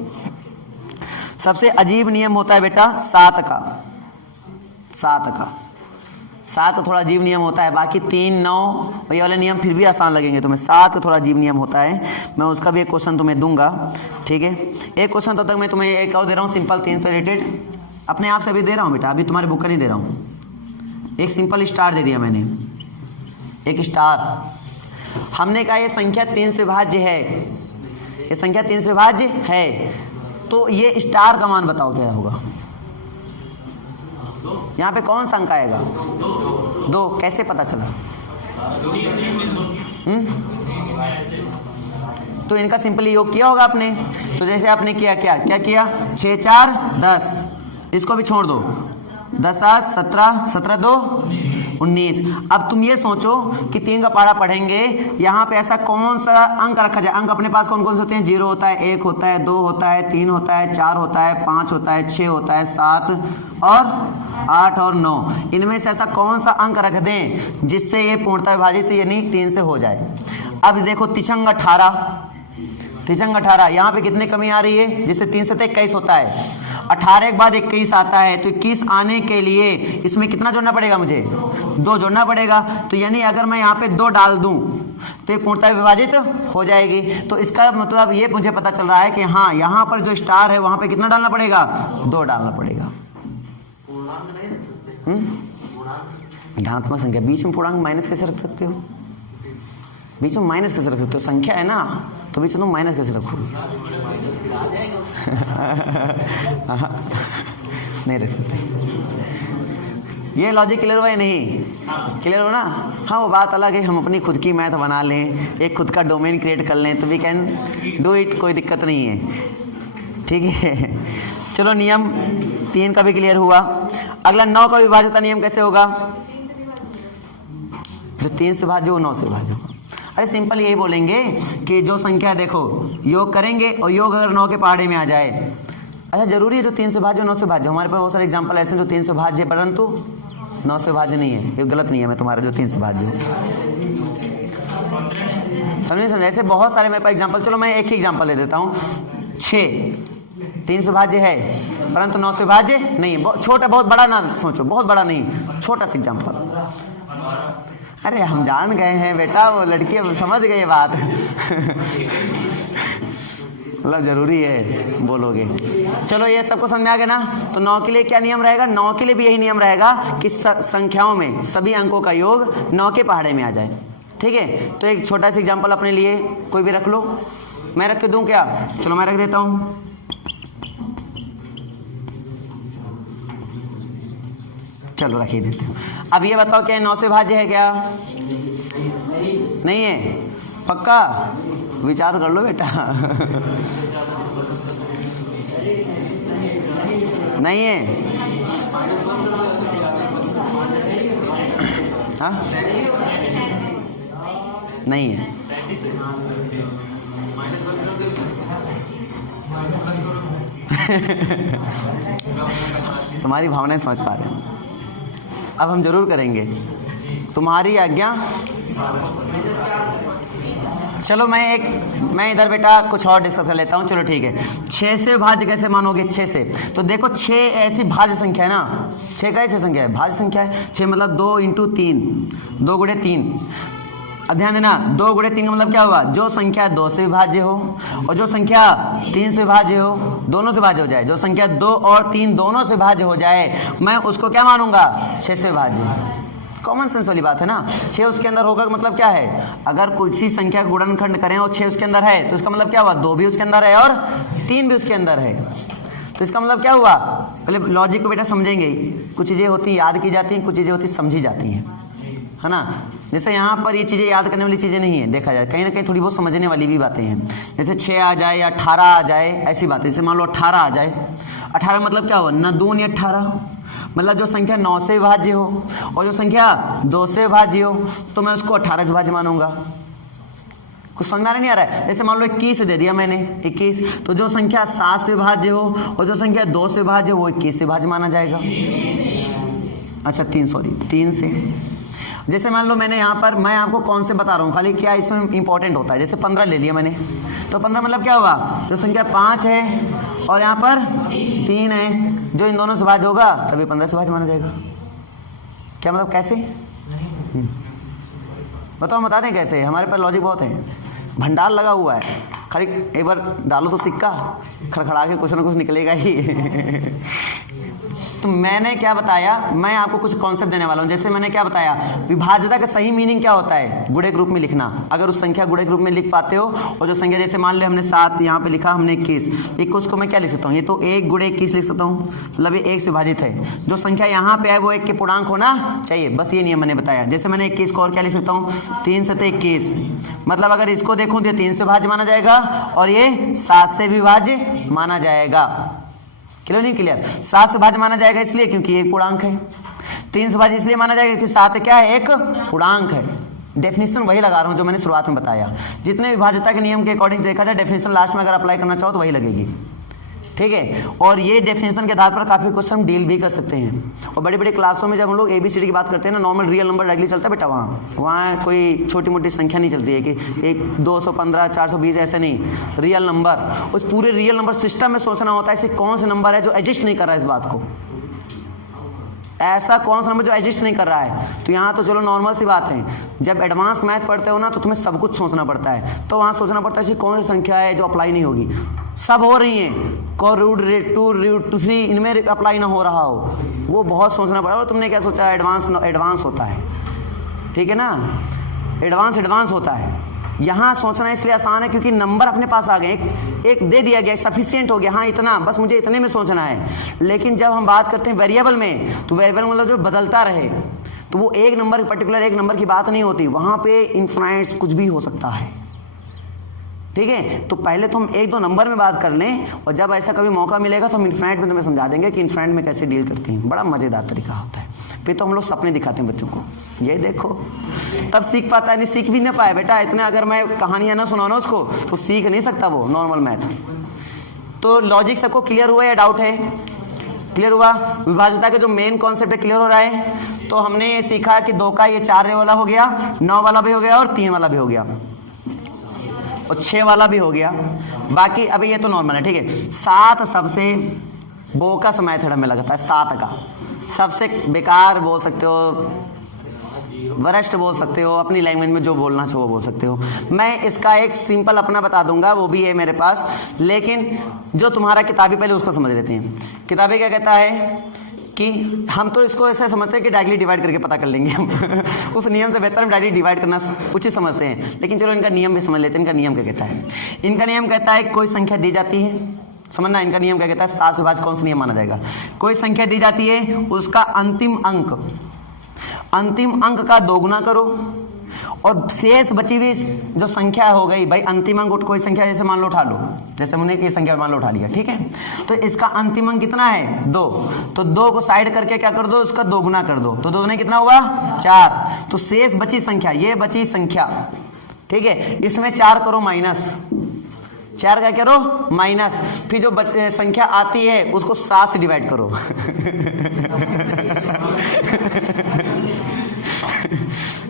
सबसे अजीब नियम होता है बेटा 7 का। 7 का थोड़ा अजीब नियम होता है, बाकी 3 9 ये वाले नियम फिर भी आसान लगेंगे तुम्हें। 7 का थोड़ा अजीब नियम होता है, मैं उसका भी एक क्वेश्चन तुम्हें दूंगा, ठीक है? एक क्वेश्चन तब तक मैं तुम्हें एक और दे रहा हूँ, सिंपल 3 से रिलेटेड, अपने आप से अभी दे रहा हूँ बेटा, अभी तुम्हारे बुक का नहीं दे रहा हूँ। एक सिंपल स्टार दे दिया मैंने, एक स्टार। हमने कहा ये संख्या 3 से भाज्य है, ये संख्या 3 से भाज्य है, तो ये स्टार का मान बताओ क्या होगा? यहाँ पे कौन सा अंक आएगा? 2। कैसे पता चला? तो इनका सिंपली योग किया होगा आपने। तो जैसे आपने किया, क्या किया? 6 4 10, इसको भी छोड़ दो, 10 8 17 17 2 19। अब तुम ये सोचो कि 3 का पहाड़ा पढ़ेंगे, यहाँ पे ऐसा कौन सा अंक रखा जाए? अंक अपने पास कौन कौन से होते हैं? 0 होता है, 1 होता है, 2 होता है, 3 होता है, 4 होता है, 5 होता है, 6 होता है, 7 और 8 और 9। इनमें से ऐसा कौन सा अंक रख दें जिससे ये पूर्णतः विभाजित यानी 3 से हो जाए? अब देखो तिचंग 18, यहाँ पे कितने कमी आ रही है? जिससे 3 से 21 होता है। 18 के बाद 21 आता है, तो 21 आने के लिए इसमें कितना जोड़ना पड़ेगा मुझे? 2 जोड़ना पड़ेगा। तो यानी अगर मैं यहाँ पे 2 डाल दूं तो ये पूर्णतः विभाजित हो जाएगी। तो इसका मतलब ये मुझे पता चल रहा है कि हाँ यहाँ पर जो स्टार है वहां पे कितना डालना पड़ेगा? 2 डालना पड़ेगा। धनात्मक संख्या बीच में पूर्णांक माइनस कैसे रख सकते हो? बीच में माइनस कैसे रख सकते हो? संख्या है ना, तो बीच में तुम माइनस कैसे रखोगे? नहीं रख सकते। ये लॉजिक क्लियर हुआ या नहीं? क्लियर हो ना? हाँ वो बात अलग है, हम अपनी खुद की मैथ बना लें, एक खुद का डोमेन क्रिएट कर लें तो वी कैन डू इट, कोई दिक्कत नहीं है, ठीक है? चलो नियम 3 का भी क्लियर हुआ। अगला 9 का विभाज्यता का नियम कैसे होगा? जो 3 से भाज्य वो 9 से भाज्य होगा। अरे सिंपल यही बोलेंगे कि जो संख्या देखो योग करेंगे और योग अगर 9 के पहाड़े में आ जाए, अच्छा जरूरी है जो 3 से भाज्य 9 से भाज्य? हमारे पास बहुत सारे एग्जांपल ऐसे हैं जो 3 से भाज्य है परंतु 9 से भाज्य नहीं है। ये गलत नहीं है, मैं तुम्हारा जो 3 से भाज्य हो समझे? ऐसे बहुत सारे मेरे पास एग्जांपल। चलो मैं एक ही एग्जांपल दे देता हूँ। 6 3 से भाज्य है परंतु 9 से भाज्य नहीं है। छोटा, बहुत बड़ा ना सोचो, बहुत बड़ा नहीं, छोटा सा एग्जांपल। अरे हम जान गए हैं बेटा, वो लड़की अब समझ गई बात। मतलब जरूरी है बोलोगे। चलो ये सबको समझ में आ गया ना। तो 9 के लिए क्या नियम रहेगा? 9 के लिए भी यही नियम रहेगा कि संख्याओं में सभी अंकों का योग 9 के पहाड़े में आ जाए। ठीक है, तो एक छोटा सा एग्जांपल अपने लिए कोई भी रख लो। मैं रख के दूं क्या? चलो मैं रख देता हूं। चलो रख ही देते हैं। अब ये बताओ क्या 9 से भाज्य है क्या? नहीं है? पक्का? विचार कर लो बेटा। नहीं है? हाँ नहीं है। तुम्हारी भावनाएं समझ पा रहे हैं। अब हम जरूर करेंगे, तुम्हारी आज्ञा। चलो मैं इधर बेटा कुछ और डिस्कस कर लेता हूँ। चलो ठीक है, 6 से भाज्य कैसे मानोगे? 6 से तो देखो 6 ऐसी भाज्य संख्या है ना। 6 कैसी संख्या है? भाज्य संख्या है। 6 मतलब 2 × 3, 2 × 3। ध्यान देना, 2 × 3 का मतलब क्या हुआ? जो संख्या 2 से विभाज्य हो और जो संख्या 3 से विभाज्य हो, दोनों से भाज्य हो जाए। जो संख्या 2 और 3 दोनों से भाज्य हो जाए, मैं उसको क्या मानूंगा? 6 से भाज्य। कॉमन सेंस वाली बात है ना। 6 उसके अंदर होगा मतलब क्या है? अगर कोई सी संख्या का गुणनखंड करें और 6 उसके अंदर है, तो इसका मतलब क्या हुआ? 2 भी उसके अंदर है और 3 भी उसके अंदर है। तो इसका मतलब क्या हुआ? पहले लॉजिक को बेटा समझेंगे। कुछ चीजें होती याद की जाती हैं, कुछ चीजें होती समझी जाती हैं, है ना। जैसे यहाँ पर ये चीजें याद करने वाली चीजें नहीं है, देखा जाए कहीं ना कहीं थोड़ी बहुत समझने वाली भी बातें हैं। जैसे 6 आ जाए या 18 आ जाए, ऐसी बात है। जैसे मान लो 18 आ जाए, 18 मतलब क्या हुआ? न 2 × 18, मतलब जो संख्या 9 से विभाज्य हो और जो संख्या 2 से विभाज्य हो, तो मैं उसको 18 से विभाज्य मानूंगा। कुछ समझ में नहीं आ रहा है? जैसे मान लो 21 दे दिया मैंने, 21, तो जो संख्या 7 से विभाज्य हो और जो संख्या 2 से विभाज्य हो, वो 21 से विभाज्य माना जाएगा। अच्छा 3 से। जैसे मान लो मैंने यहाँ पर, मैं आपको कौन से बता रहा हूँ, खाली क्या इसमें इंपॉर्टेंट होता है। जैसे 15 ले लिया मैंने, तो 15 मतलब क्या हुआ? जो संख्या 5 है और यहाँ पर 3 है, जो इन दोनों से भाज्य होगा तभी 15 से भाज्य माना जाएगा। क्या मतलब? कैसे बताओ, बता दें कैसे? हमारे पास लॉजिक बहुत है, भंडार लगा हुआ है। खाली एक बार डालो तो सिक्का खड़खड़ा के कुछ ना कुछ निकलेगा ही। तो मैंने क्या बताया? मैं आपको कुछ कॉन्सेप्ट देने वाला हूं। जैसे मैंने क्या बताया? विभाज्यता का सही मीनिंग क्या होता है? गुणे ग्रुप में लिखना। अगर उस संख्या गुणे ग्रुप में लिख पाते हो, और जो संख्या जैसे मान ले हमने 7 यहाँ पे लिखा, हमने 21 को मैं क्या लिख सकता हूँ? ये तो 1 × 21 लिख सकता हूँ, मतलब ये 1 से विभाजित है। जो संख्या यहाँ पे है वो 1 के पूर्णांक होना चाहिए, बस ये नियम मैंने बताया। जैसे मैंने 21 को और क्या लिख सकता हूँ? 3 × 7 = 21, मतलब अगर इसको देखूँ तो 3 से विभाज्य माना जाएगा और ये 7 से विभाज्य माना जाएगा। क्लियर नहीं? क्लियर। 7 से भाज्य माना जाएगा इसलिए क्योंकि एक पूर्णांक है। 3 से भाज्य इसलिए माना जाएगा क्योंकि 7 क्या है? एक पूर्णांक है। डेफिनेशन वही लगा रहा हूं जो मैंने शुरुआत में बताया। जितने विभाज्यता के नियम के अकॉर्डिंग देखा जाए, डेफिनेशन लास्ट में अगर अप्लाई करना चाहो तो वही लगेगी। ठीक है, और ये डेफिनेशन के आधार पर काफी कुछ हम डील भी कर सकते हैं। और बड़ी बड़ी क्लासों में जब हम लोग ABCD की बात करते हैं ना, नॉर्मल रियल नंबर डायरेक्टली चलता है बेटा। वहाँ कोई छोटी मोटी संख्या नहीं चलती है कि 1 215 420, ऐसे नहीं। रियल नंबर, उस पूरे रियल नंबर सिस्टम में सोचना होता है ऐसे कौन से नंबर है जो एग्जिस्ट नहीं कर रहा है इस बात को। ऐसा कौन सा नंबर जो एग्जिस्ट नहीं कर रहा है? तो यहाँ तो चलो नॉर्मल सी बात है। जब एडवांस मैथ पढ़ते हो ना तो तुम्हें सब कुछ सोचना पड़ता है। तो वहाँ सोचना पड़ता है कि कौन सी संख्या है जो अप्लाई नहीं होगी। सब हो रही हैं, √2 √3, इनमें अप्लाई ना हो रहा हो, वो बहुत सोचना पड़ा। और तुमने क्या सोचा? एडवांस होता है। ठीक है ना, एडवांस होता है। यहाँ सोचना इसलिए आसान है क्योंकि नंबर अपने पास आ गए, एक दे दिया गया, सफिशिएंट हो गया। हाँ इतना, बस मुझे इतने में सोचना है। लेकिन जब हम बात करते हैं वेरिएबल में, तो वेरिएबल मतलब जो बदलता रहे, तो वो एक नंबर, पर्टिकुलर एक नंबर की बात नहीं होती। वहां पे इनफाइनाइट कुछ भी हो सकता है। ठीक है, तो पहले तो हम 1-2 नंबर में बात कर लें, और जब ऐसा कभी मौका मिलेगा तो हम इनफाइनाइट में तुम्हें समझा देंगे कि इनफाइनाइट में कैसे डील करते हैं। बड़ा मजेदार तरीका होता है। फिर तो हम लोग सपने दिखाते हैं बच्चों को, ये देखो, तब सीख पाता है। नहीं सीख भी नहीं पाए बेटा, इतना अगर मैं कहानियां ना सुनाना उसको तो सीख नहीं सकता वो नॉर्मल मैथ। तो लॉजिक सबको क्लियर हुआ या डाउट है? क्लियर हुआ? विभाज्यता के जो मेन कॉन्सेप्ट है क्लियर हो रहा है। तो हमने ये सीखा कि 2 का ये 4 वाला हो गया, 9 वाला भी हो गया और 3 वाला भी हो गया और 6 वाला भी हो गया। बाकी अभी ये तो नॉर्मल है। ठीक है, 7 सबसे बोकस मेथड हमें लगता है। 7 का सबसे बेकार बोल सकते हो, वरिष्ठ बोल सकते हो, अपनी लैंग्वेज में जो बोलना चाहो वो बोल सकते हो। मैं इसका एक सिंपल अपना बता दूंगा, वो भी है मेरे पास, लेकिन जो तुम्हारा किताबी पहले उसको समझ लेते हैं। किताबी क्या कहता है कि हम तो इसको ऐसा समझते हैं कि डायरेक्टली डिवाइड करके पता कर लेंगे हम उस नियम से बेहतर हम डायरेक्टली डिवाइड करना उचित समझते हैं, लेकिन चलो इनका नियम भी समझ लेते हैं। इनका नियम क्या कहता है? इनका नियम कहता है कोई संख्या दी जाती है, समझना इनका नियम क्या कहता है, 7 से विभाज्य कौन सा नियम माना जाएगा? कोई संख्या दी जाती है, उसका अंतिम अंक का दोगुना करो और शेष बची हुई जो संख्या हो गई भाई, अंतिम अंक कोई संख्या जैसे मान लो उठा लो, जैसे हमने ये संख्या मान लो उठा लिया, ठीक है, तो इसका अंतिम अंक कितना है? 2, तो 2 को साइड करके क्या कर दो, उसका दोगुना कर दो, तो दोगुना कितना हुआ? 4। तो शेष बची संख्या, ये बची संख्या, ठीक है, इसमें 4 करो माइनस, 4 क्या करो माइनस, फिर जो संख्या आती है उसको 7 से डिवाइड करो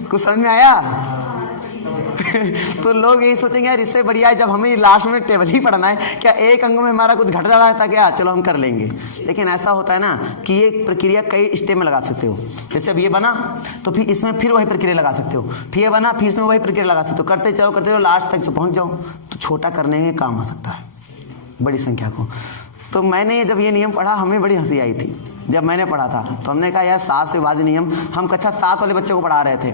कुछ समझ में आया? तो लोग यही सोचेंगे यार इससे बढ़िया है जब हमें लास्ट में टेबल ही पढ़ना है, क्या एक अंक में हमारा कुछ घट जा रहा है था क्या, चलो हम कर लेंगे। लेकिन ऐसा होता है ना कि ये प्रक्रिया कई स्टेप में लगा सकते हो। जैसे अब ये बना तो फिर इसमें फिर वही प्रक्रिया लगा सकते हो, फिर ये बना फिर इसमें वही प्रक्रिया लगा सकते हो, करते चलो लास्ट तक पहुंच जाओ, तो छोटा करने में काम आ सकता है बड़ी संख्या को। तो मैंने जब ये नियम पढ़ा हमें बड़ी हंसी आई थी जब मैंने पढ़ा था, तो हमने कहा यार 7 से विभाज्य नियम, हम कक्षा 7 वाले बच्चे को पढ़ा रहे थे,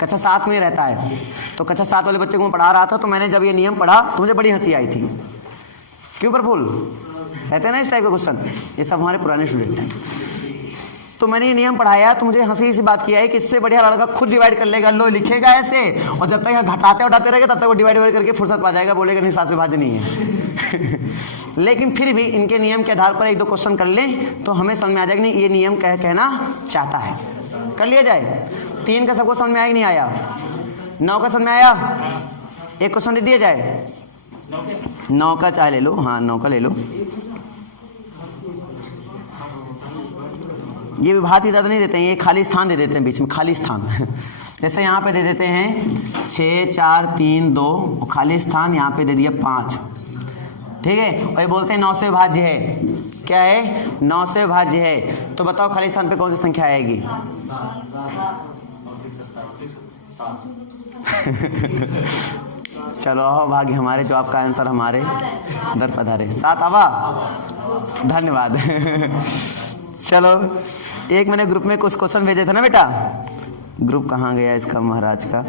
कक्षा 7 में रहता है, तो कक्षा 7 वाले बच्चे को मैं पढ़ा रहा था, तो मैंने जब ये नियम पढ़ा तो मुझे बड़ी हंसी आई थी। क्यों प्रफुल? कहते हैं ना इस टाइप के क्वेश्चन, ये सब हमारे पुराने स्टूडेंट हैं। तो मैंने ये नियम पढ़ाया तो मुझे हंसी सी बात किया है कि इससे बढ़िया लड़का खुद डिवाइड कर लेगा, लो लिखेगा ऐसे, और जब तक यहाँ घटाते उठाते रहेगा तब तक वो डिवाइड करके फुर्सत पा जाएगा, बोलेगा नहीं 7 से विभाज्य नहीं है लेकिन फिर भी इनके नियम के आधार पर 1-2 क्वेश्चन कर लें तो हमें समझ में आ जाएगा नहीं ये नियम कहना चाहता है, कर लिया जाए। 3 का सबको समझ में आया कि नहीं आया? 9 का समझ में आया? एक क्वेश्चन दे दिया जाए, 9 का चाहे ले लो, हाँ 9 का ले लो। ये विभाज्य ज़्यादा नहीं देते हैं, ये खाली स्थान दे देते हैं बीच में, खाली स्थान जैसे यहाँ पे दे देते हैं 6, 4, 3, 2 और खाली स्थान यहाँ पे दे दिया 5, ठीक है, और ये बोलते हैं 9 से विभाज्य है। क्या है? 9 से विभाज्य है। तो बताओ खाली स्थान पे कौन सी संख्या आएगी? चलो आओ भाग्य हमारे, जो आपका आंसर हमारे दर पधारे। 7 आवा, धन्यवाद चलो, एक मैंने ग्रुप में कुछ क्वेश्चन भेजे थे ना बेटा, ग्रुप कहाँ गया इसका महाराज का?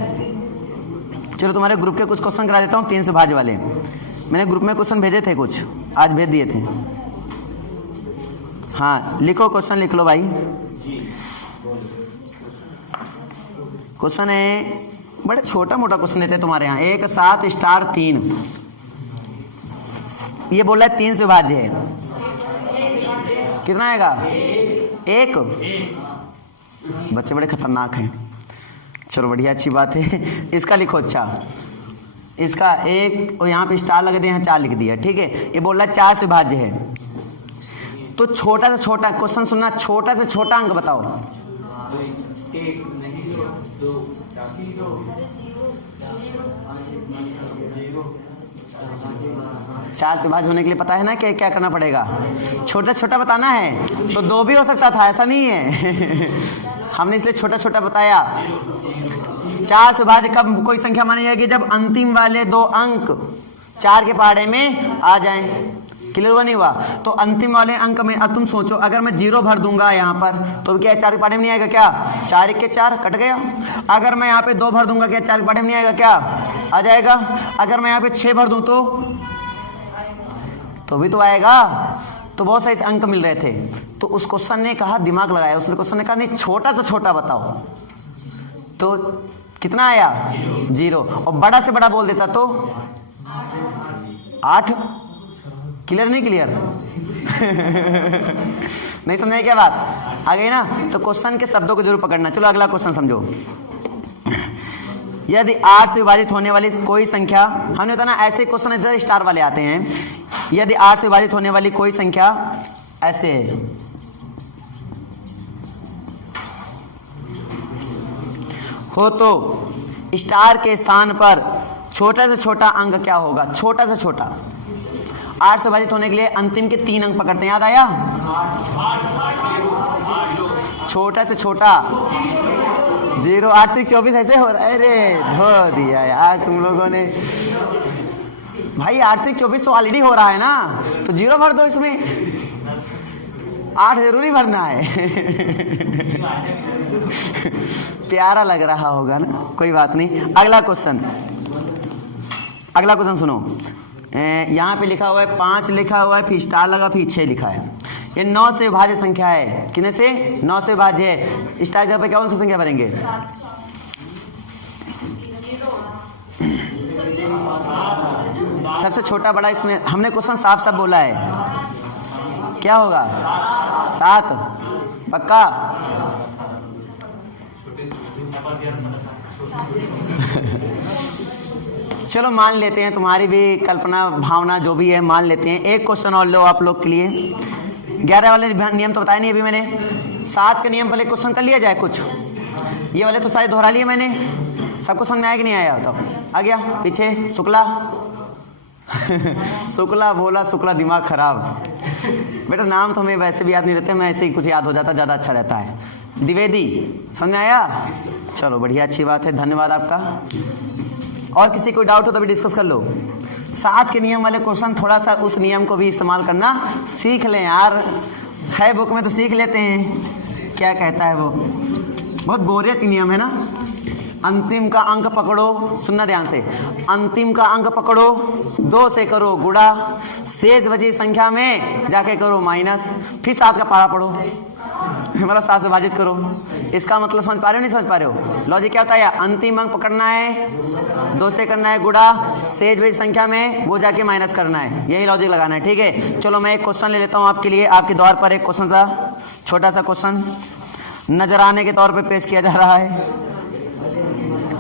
चलो तुम्हारे ग्रुप के कुछ क्वेश्चन करा देता हूँ, 3 से विभाज्य वाले। मैंने ग्रुप में क्वेश्चन भेजे थे कुछ, आज भेज दिए थे। हाँ लिखो, क्वेश्चन लिख लो भाई। क्वेश्चन है, बड़े छोटा मोटा क्वेश्चन देते हैं तुम्हारे यहाँ, 1 7 स्टार 3, ये बोल रहा है 3 से विभाज्य है, कितना आएगा? 1। बच्चे बड़े खतरनाक हैं, चलो बढ़िया अच्छी बात है। इसका लिखो, अच्छा इसका 1 और यहाँ पे स्टार लगा दिया, यहाँ 4 लिख दिया, ठीक है। ये बोल रहा है 4 से विभाज्य है, तो छोटा से छोटा क्वेश्चन सुनना, छोटा से छोटा अंक बताओ। 4 से विभाज्य होने के लिए पता है ना कि क्या करना पड़ेगा? छोटा छोटा बताना है, तो 2 भी हो सकता था, ऐसा नहीं है हमने इसलिए छोटा छोटा बताया। 4 से विभाज्य कब कोई संख्या मानी जाएगी? जब अंतिम वाले 2 अंक 4 के पहाड़े में आ जाएं। क्लियर हुआ नहीं हुआ? तो अंतिम वाले अंक में अब तुम सोचो, अगर मैं 0 भर दूंगा यहाँ पर तो क्या 4 के पहाड़े में नहीं आएगा? क्या 4 1 के 4 कट गया। अगर मैं यहाँ पे 2 भर दूंगा, क्या 4 के पहाड़े में नहीं आएगा? क्या आ जाएगा। अगर मैं यहाँ पे 6 भर दूं तो भी तो आएगा। तो बहुत सारे अंक मिल रहे थे, तो उस क्वेश्चन ने कहा, दिमाग लगाया उसने, क्वेश्चन ने कहा नहीं छोटा तो छोटा बताओ, तो कितना आया? 0। और बड़ा से बड़ा बोल देता तो 8। क्लियर नहीं क्लियर? नहीं समझे क्या बात? आ गई ना? तो क्वेश्चन के शब्दों को जरूर पकड़ना। चलो अगला क्वेश्चन समझो। यदि 8 से विभाजित होने वाली कोई संख्या, हमने बताया ना ऐसे क्वेश्चन इधर स्टार वाले आते हैं। यदि 8 से विभाजित होने वाली कोई संख्या ऐसे है, हो तो स्टार के स्थान पर छोटा से छोटा अंक क्या होगा? छोटा से छोटा 8 से विभाजित होने के लिए अंतिम के 3 अंक पकड़ते हैं, याद आया? छोटा से छोटा 0 8 3 24 ऐसे हो रहा है। अरे धो दिया यार तुम लोगों ने। भाई 8 3 24 तो ऑलरेडी हो रहा है ना, तो 0 भर दो इसमें, 8 जरूरी भरना है। प्यारा लग रहा होगा ना, कोई बात नहीं। अगला क्वेश्चन सुनो। यहाँ पे लिखा हुआ है 5 लिखा हुआ है, फिर स्टार लगा, फिर 6 लिखा है। ये 9 से विभाज्य संख्या है। कितने से? 9 से विभाज्य है। स्टार जगह पे कौन सी संख्या भरेंगे? सबसे छोटा बड़ा इसमें हमने क्वेश्चन साफ साफ बोला है, क्या होगा? 7 पक्का? चलो मान लेते हैं, तुम्हारी भी कल्पना भावना जो भी है मान लेते हैं। एक क्वेश्चन और लो आप लोग के लिए। 11 वाले नियम तो बताए नहीं अभी मैंने। 7 के नियम पहले क्वेश्चन कर लिया जाए कुछ। ये वाले तो सारे दोहरा लिए मैंने। सबको समझ में आया कि नहीं आया? तो आ गया पीछे शुक्ला। शुक्ला बोला, शुक्ला दिमाग खराब। बेटा नाम तो हमें वैसे भी याद नहीं रहते, मैं ऐसे ही कुछ याद हो जाता, ज़्यादा अच्छा रहता है। द्विवेदी, समझ में आया? चलो बढ़िया, अच्छी बात है, धन्यवाद आपका। और किसी को डाउट हो तो भी डिस्कस कर लो। 7 के नियम वाले क्वेश्चन थोड़ा सा उस नियम को भी इस्तेमाल करना सीख लें यार, है बुक में तो सीख लेते हैं। क्या कहता है वो? बहुत बोरियत नियम है ना। अंतिम का अंक पकड़ो, सुनना ध्यान से। अंतिम का अंक पकड़ो, 2 से करो गुणा, शेष बची संख्या में जाके करो माइनस, फिर 7 का पारा पढ़ो, मतलब 7 से विभाजित करो। इसका मतलब समझ पा रहे हो नहीं समझ पा रहे हो? लॉजिक क्या होता है? अंतिम अंक पकड़ना है, 2 से करना है गुणा, शेष बची संख्या में वो जाके माइनस करना है, यही लॉजिक लगाना है। ठीक है, चलो मैं एक क्वेश्चन ले लेता हूँ आपके लिए। आपके द्वार पर एक क्वेश्चन सा, छोटा सा क्वेश्चन नजराने के तौर पर पेश किया जा रहा है।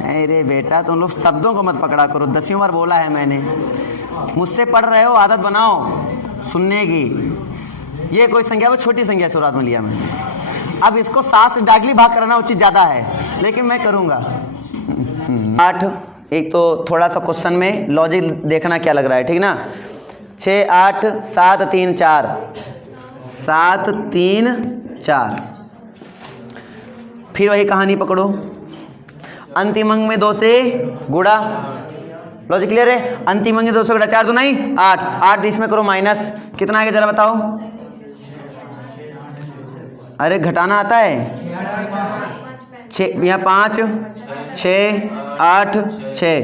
अरे बेटा तुम लोग शब्दों को मत पकड़ा करो, 10वीं बार बोला है मैंने। मुझसे पढ़ रहे हो, आदत बनाओ सुनने की। ये कोई संख्या, वो छोटी संख्या शुरुआत में लिया मैंने। अब इसको 7 से डायरेक्टली भाग कराना उचित ज़्यादा है, लेकिन मैं करूँगा। 8, एक तो थोड़ा सा क्वेश्चन में लॉजिक देखना क्या लग रहा है, ठीक ना। 6 8 7 3 4 7 3 4, फिर वही कहानी पकड़ो। अंतिम अंक में 2 से गुणा, लॉजिक क्लियर है? अंतिम अंक में 2 से गुणा, 4 तो नहीं 8, 8 इसमें करो माइनस, कितना आएगा जरा बताओ? अरे घटाना आता है? 6 यहाँ 5 6 8 6,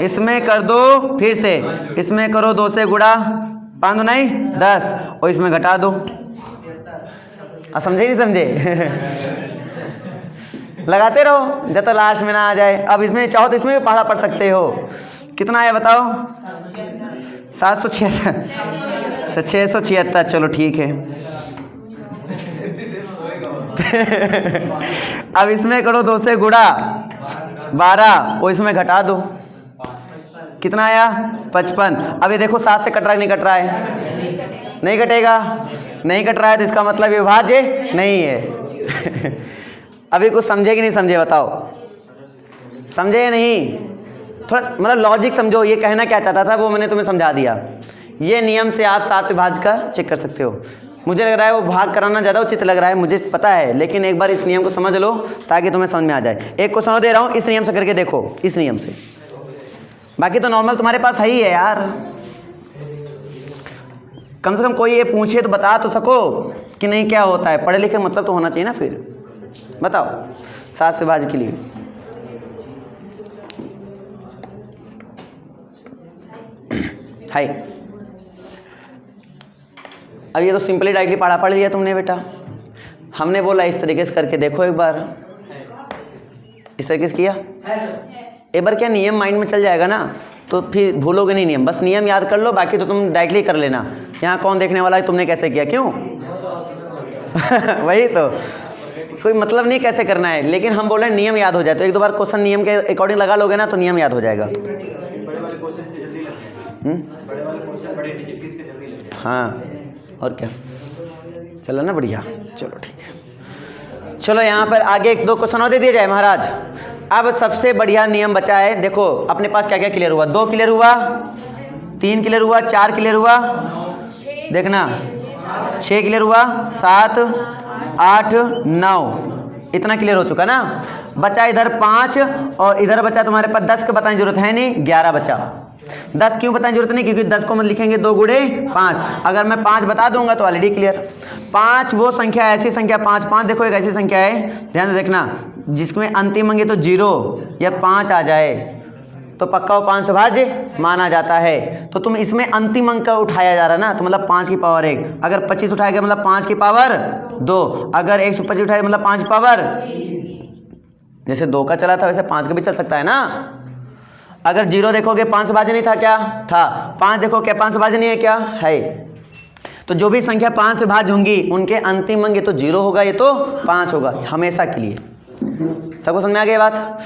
इसमें कर दो, फिर से इसमें करो 2 से गुणा, 5 तो नहीं 10, और इसमें घटा दो। अब समझे नहीं समझे? लगाते रहो जब तक लास्ट में ना आ जाए। अब इसमें चाहो तो इसमें भी पढ़ा पढ़ सकते हो। कितना आया बताओ? 776, 676, चलो ठीक है। अब इसमें करो 2 से गुणा, 12, और इसमें घटा दो, कितना आया? 55। अब ये देखो 7 से कट रहा है नहीं कट रहा है? नहीं कटेगा, नहीं कट रहा है तो इसका मतलब ये विभाज्य नहीं है। अभी कुछ समझे कि नहीं समझे बताओ? समझे या नहीं? थोड़ा मतलब लॉजिक समझो, ये कहना क्या चाहता था वो मैंने तुम्हें समझा दिया। ये नियम से आप 7 विभाज्य का चेक कर सकते हो। मुझे लग रहा है वो भाग कराना ज़्यादा उचित लग रहा है, मुझे पता है, लेकिन एक बार इस नियम को समझ लो ताकि तुम्हें समझ में आ जाए। एक क्वेश्चन और दे रहा हूँ, इस नियम से करके देखो, इस नियम से। बाकी तो नॉर्मल तुम्हारे पास है ही है यार, कम से कम कोई ये पूछे तो बता तो सको कि नहीं क्या होता है। पढ़े लिखे मतलब तो होना चाहिए ना। फिर बताओ 7 से विभाज्य के लिए हाय। अब ये तो सिंपली डायरेक्टली पढ़ लिया तुमने बेटा। हमने बोला इस तरीके से करके देखो एक बार, इस तरीके से किया एक बार, क्या नियम माइंड में चल जाएगा ना तो फिर भूलोगे नहीं नियम। बस नियम याद कर लो, बाकी तो तुम डायरेक्टली कर लेना। यहाँ कौन देखने वाला है तुमने कैसे किया, क्यों? वही तो, कोई मतलब नहीं कैसे करना है, लेकिन हम बोल रहे हैं नियम याद हो जाए। तो एक दो बार क्वेश्चन नियम के अकॉर्डिंग लगा लोगे ना तो नियम याद हो जाएगा। हाँ और क्या, चलो ना बढ़िया, चलो ठीक है। चलो यहाँ पर आगे 1 2 क्वेश्चन और दे दिया जाए महाराज। अब सबसे बढ़िया नियम बचा है, देखो अपने पास क्या क्या क्लियर हुआ। 2 क्लियर हुआ, 3 क्लियर हुआ, 4 क्लियर हुआ, देखना 6 क्लियर हुआ, 7 8 9, इतना क्लियर हो चुका ना। बचा इधर 5 और इधर बचा तुम्हारे पास 10 का बताने की जरूरत है नहीं, 11 बचा। 10 क्यों बताने की जरूरत नहीं, क्योंकि 10 को हम लिखेंगे 2 गुणे 5। अगर मैं 5 बता दूंगा तो ऑलरेडी क्लियर। 5 वो संख्या, ऐसी संख्या 5 देखो एक ऐसी संख्या है, ध्यान से देखना, जिसमें अंतिम अंक तो 0 या 5 आ जाए तो पक्का वो 5 से भाज्य माना जाता है। तो तुम इसमें अंतिम अंक का उठाया जा रहा है ना, तो मतलब 5 की पावर 1। अगर 25 उठाया गया मतलब 5 की पावर 2। अगर 125 उठाया मतलब 5 की पावर, जैसे 2 का चला था वैसे 5 का भी चल सकता है ना। अगर 0 देखोगे 5 से भाज्य नहीं था क्या, था। 5 देखो क्या 5 से भाज्य नहीं है क्या, है। तो जो भी संख्या 5 से भाज्य होंगी उनके अंतिम अंक ये तो 0 होगा, ये तो 5 होगा हमेशा के लिए। सबको समझ में आ गई बात।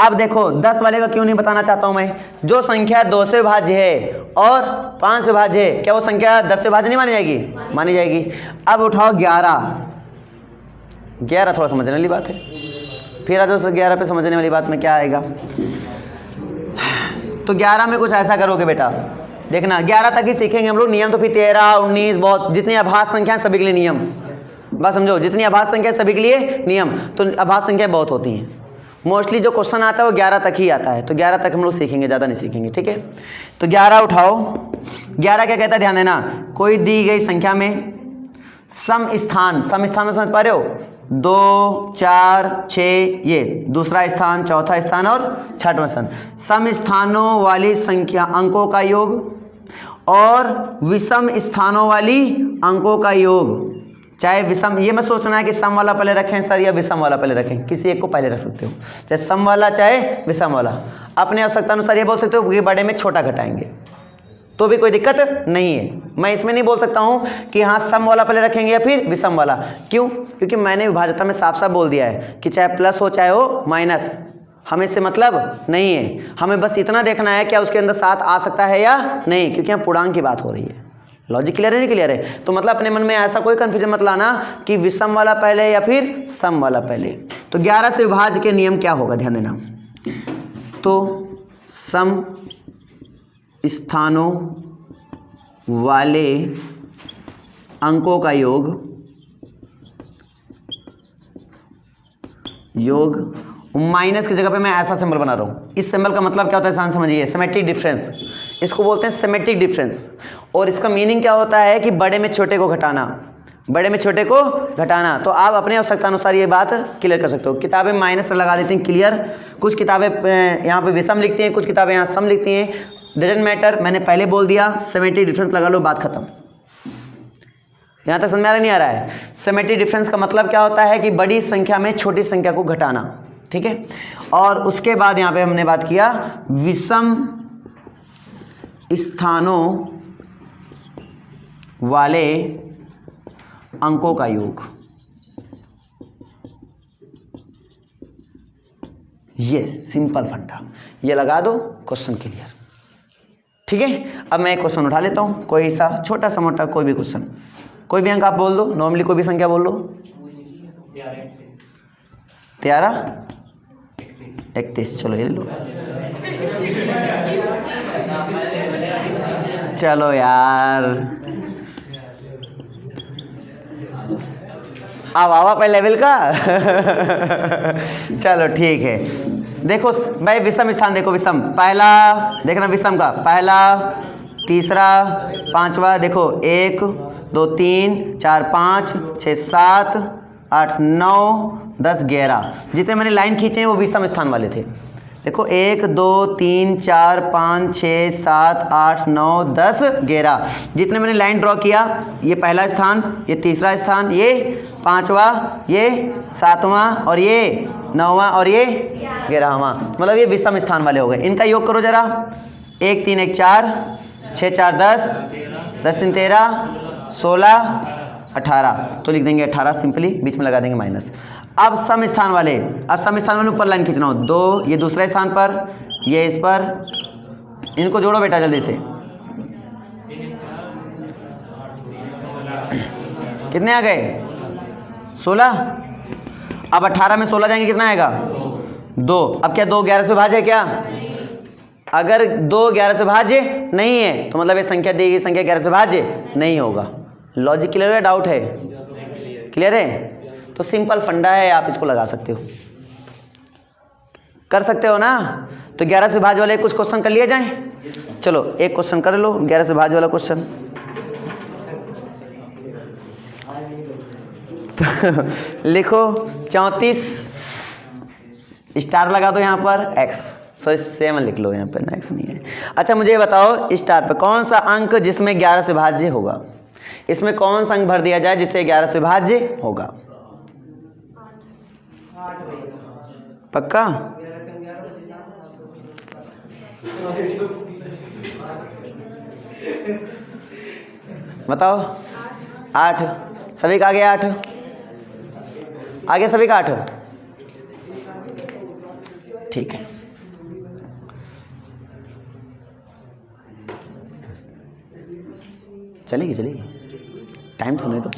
अब देखो 10 वाले का क्यों नहीं बताना चाहता हूं मैं, जो संख्या 2 से भाज्य है और 5 से भाज्य है, क्या वो संख्या 10 से भाज्य नहीं मानी जाएगी, मानी जाएगी। अब उठाओ 11 थोड़ा समझने वाली बात है, फिर आ जाओ 11 पे समझने वाली बात में क्या आएगा। तो 11 में कुछ ऐसा करोगे बेटा, देखना 11 तक ही सीखेंगे हम लोग नियम, तो फिर 13, 19 बहुत, जितनी आभास संख्या सभी के लिए नियम, बस समझो, जितनी आभास संख्या सभी के लिए नियम। तो आभास संख्या बहुत होती हैं, मोस्टली जो क्वेश्चन आता है वो 11 तक ही आता है, तो 11 तक हम लोग सीखेंगे, ज़्यादा नहीं सीखेंगे, ठीक है। तो 11 उठाओ। 11 क्या कहता है, ध्यान देना, कोई दी गई संख्या में सम स्थान में समझ पा रहे हो, 2, 4, 6, ये दूसरा स्थान, चौथा स्थान और छठवां स्थान, सम स्थानों वाली संख्या अंकों का योग और विषम स्थानों वाली अंकों का योग। चाहे विषम, ये मत सोचना है कि सम वाला पहले रखें सर या विषम वाला पहले रखें, किसी एक को पहले रख सकते हो, चाहे सम वाला चाहे विषम वाला। अपने आवश्यकता अनुसार ये बोल सकते हो कि बड़े में छोटा घटाएंगे तो भी कोई दिक्कत नहीं है। मैं इसमें नहीं बोल सकता हूं कि हाँ सम वाला पहले रखेंगे या फिर विषम वाला, क्यों, क्योंकि मैंने विभाज्यता में साफ साफ बोल दिया है कि चाहे प्लस हो चाहे हो माइनस, हमें इससे मतलब नहीं है। हमें बस इतना देखना है क्या उसके अंदर 7 आ सकता है या नहीं, क्योंकि हम पूर्णांक की बात हो रही है। लॉजिक क्लियर है नहीं क्लियर है। तो मतलब अपने मन में ऐसा कोई कंफ्यूजन मत लाना कि विषम वाला पहले या फिर सम वाला पहले। तो 11 से विभाज्य के नियम क्या होगा, ध्यान देना, तो सम स्थानों वाले अंकों का योग माइनस की जगह पे मैं ऐसा सिंबल बना रहा हूं। इस सिंबल का मतलब क्या होता है, समझिए, सिमेट्रिक डिफरेंस, इसको बोलते हैं सिमेट्रिक डिफरेंस। और इसका मीनिंग क्या होता है कि बड़े में छोटे को घटाना, बड़े में छोटे को घटाना। तो आप अपने आवश्यकता अनुसार ये बात क्लियर कर सकते हो। किताबें माइनस लगा देती हैं क्लियर, कुछ किताबें यहाँ पे विषम लिखती हैं, कुछ किताबें यहाँ सम लिखती हैं, डजंट मैटर, मैंने पहले बोल दिया, सिमेट्रिक डिफरेंस लगा लो, बात खत्म। यहाँ तक समझ में आ रहा नहीं आ रहा है। सिमेट्रिक डिफरेंस का मतलब क्या होता है कि बड़ी संख्या में छोटी संख्या को घटाना, ठीक है। और उसके बाद यहाँ पे हमने बात किया विषम स्थानों वाले अंकों का योग, ये सिंपल फंडा, ये लगा दो, क्वेश्चन क्लियर, ठीक है। अब मैं एक क्वेश्चन उठा लेता हूं, कोई सा छोटा सा मोटा कोई भी क्वेश्चन, कोई भी अंक आप बोल दो, नॉर्मली कोई भी संख्या बोल लो। 13, 31, चलो ये लो, चलो यार अब आवा पे लेवल का चलो ठीक है। देखो भाई विषम स्थान देखो, विषम पहला देखना, विषम का पहला, तीसरा, पांचवा, देखो 1 2 3 4 5 6 7 8 9 10 11, जितने मैंने लाइन खींचे हैं वो विषम स्थान वाले थे। देखो 1 2 3 4 5 6 7 8 9 10 11, जितने मैंने लाइन ड्रॉ किया, ये पहला स्थान, ये तीसरा स्थान, ये पांचवा, ये सातवां और ये नौवां और ये 11वां, मतलब ये विषम स्थान वाले हो गए। इनका योग करो जरा, 1 3 1 4 6 4 10 10 3 13 16 18, तो लिख देंगे 18 सिंपली, बीच में लगा देंगे माइनस। अब सम स्थान वाले, अब सम स्थान वाले ऊपर लाइन खींचना हो, 2 ये दूसरे स्थान पर, ये इस पर, इनको जोड़ो बेटा जल्दी से। कितने आ गए, 16। अब 18 में 16 जाएंगे, कितना आएगा, 2। अब क्या 2 11 से भाज्य है क्या, अगर 2 11 से भाज्य नहीं है तो मतलब ये संख्या दी गई संख्या 11 से भाज्य नहीं होगा। लॉजिक क्लियर है, डाउट है, क्लियर है। तो सिंपल फंडा है, आप इसको लगा सकते हो, कर सकते हो ना। तो 11 से भाज्य वाले कुछ क्वेश्चन कर लिए जाएं। चलो एक क्वेश्चन कर लो 11 से भाज्य वाला क्वेश्चन। तो लिखो 34 स्टार लगा दो यहाँ पर x, सो 7 लिख लो यहाँ पर ना, x नहीं है। अच्छा मुझे बताओ स्टार पे कौन सा अंक जिसमें 11 से भाज्य होगा, इसमें कौन सा अंक भर दिया जाए जिससे 11 से भाज्य होगा? पक्का? बताओ 8, सभी का आगे 8, आगे सभी का 8, ठीक है। चलेगी चलेगी, टाइम तो नहीं तो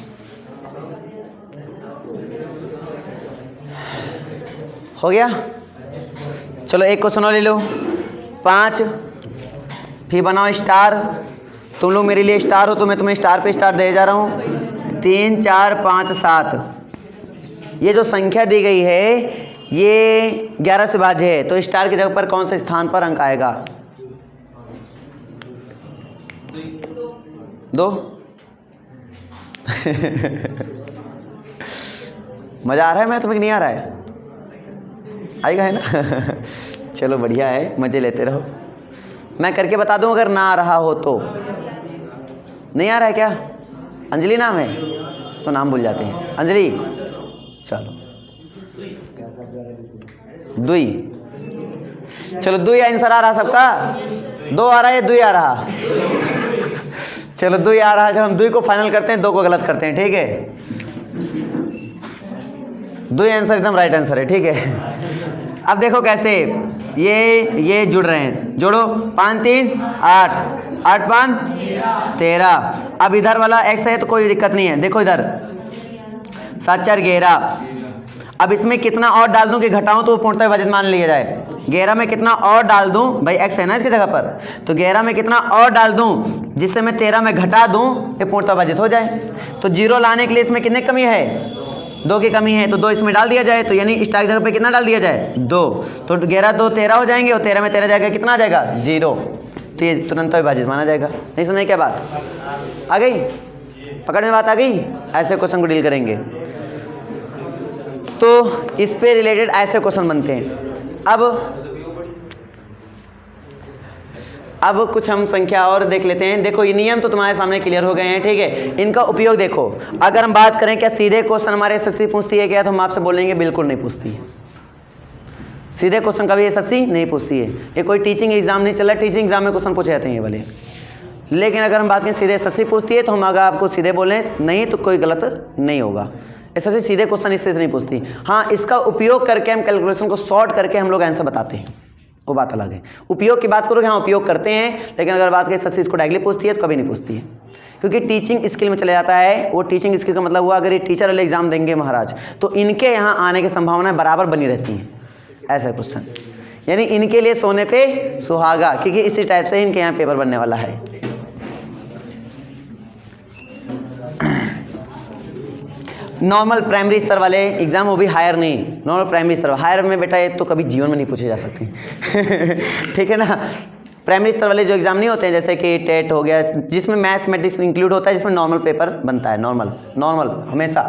हो गया। चलो एक क्वेश्चन और ले लो 5, फिर बनाओ स्टार। तुम लोग मेरे लिए स्टार हो तो मैं तुम्हें स्टार पे स्टार दे जा रहा हूँ। 3 4 5 7, ये जो संख्या दी गई है ये 11 से भाज्य है, तो स्टार की जगह पर कौन से स्थान पर अंक आएगा? 2। मजा आ रहा है? मैं तुम्हें नहीं आ रहा है? आएगा है ना? चलो बढ़िया है, मजे लेते रहो। मैं करके बता दूं अगर ना आ रहा हो तो। नहीं आ रहा है क्या? अंजलि नाम है तो नाम भूल जाते हैं। अंजलि, चलो दुई, चलो दुई आंसर आ रहा सबका? 2 आ रहा है, दुई आ रहा? चलो दुई आ रहा है, जब हम दुई को फाइनल करते हैं 2 को गलत करते हैं, ठीक है? दुई आंसर एकदम राइट आंसर है, ठीक है। अब देखो कैसे ये जुड़ रहे हैं, जोड़ो 5 3 8, 8 5 13। अब इधर वाला x है तो कोई दिक्कत नहीं है, देखो इधर 7 4 11। अब इसमें कितना और डाल दूं कि घटाऊं तो पूर्णतः विभाजित मान लिया जाए? 11 में कितना और डाल दूं, भाई x है ना इसकी जगह पर, तो 11 में कितना और डाल दूं जिससे मैं 13 में घटा दूं ये पूर्णतः विभाजित हो जाए। तो 0 लाने के लिए इसमें कितने कमी है? 2 की कमी है, तो 2 इसमें डाल दिया जाए, तो यानी स्टार की जगह पे कितना डाल दिया जाए? 2। तो 11 2 13 हो जाएंगे, और 13 में 13 जाएगा, कितना आ जाएगा? 0। तो ये तुरंत विभाजित माना जाएगा। नहीं समझे क्या बात? आ गई पकड़ में बात? आ गई? ऐसे क्वेश्चन को डील करेंगे तो इस पे रिलेटेड ऐसे क्वेश्चन बनते हैं। अब कुछ हम संख्या और देख लेते हैं। देखो ये नियम तो तुम्हारे सामने क्लियर हो गए हैं, ठीक है? इनका उपयोग देखो। अगर हम बात करें क्या सीधे क्वेश्चन हमारे एसएससी पूछती है क्या, तो हम आपसे बोलेंगे बिल्कुल नहीं पूछती है। सीधे क्वेश्चन कभी एसएससी नहीं पूछती है। ये कोई टीचिंग एग्जाम नहीं चल रहा, टीचिंग एग्जाम में क्वेश्चन पूछे जाते हैं ये वाले। लेकिन अगर हम बात करें सीधे एसएससी पूछती है, तो हम अगर आपको सीधे बोलें नहीं तो कोई गलत नहीं होगा। एसएससी सीधे क्वेश्चन इससे नहीं पूछती। हाँ, इसका उपयोग करके हम कैलकुलेशन को सॉर्ट करके हम लोग आंसर बताते हैं, वो बात अलग है। उपयोग की बात करोगे, हाँ उपयोग करते हैं, लेकिन अगर बात करें एसएससी इसको डायरेक्टली पूछती है तो कभी नहीं पूछती है, क्योंकि टीचिंग स्किल में चला जाता है। वो टीचिंग स्किल का मतलब हुआ अगर ये टीचर वाले एग्जाम देंगे महाराज, तो इनके यहाँ आने की संभावना बराबर बनी रहती है। ऐसा क्वेश्चन यानी इनके लिए सोने पे सुहागा, क्योंकि इसी टाइप से इनके यहाँ पेपर बनने वाला है। नॉर्मल प्राइमरी स्तर वाले एग्जाम, वो भी हायर नहीं, नॉर्मल प्राइमरी स्तर। हायर में बेटा ये तो कभी जीवन में नहीं पूछे जा सकते। ठीक है ना? प्राइमरी स्तर वाले जो एग्जाम नहीं होते हैं, जैसे कि टेट हो गया, जिसमें मैथमेटिक्स इंक्लूड होता है, जिसमें नॉर्मल पेपर बनता है, नॉर्मल हमेशा।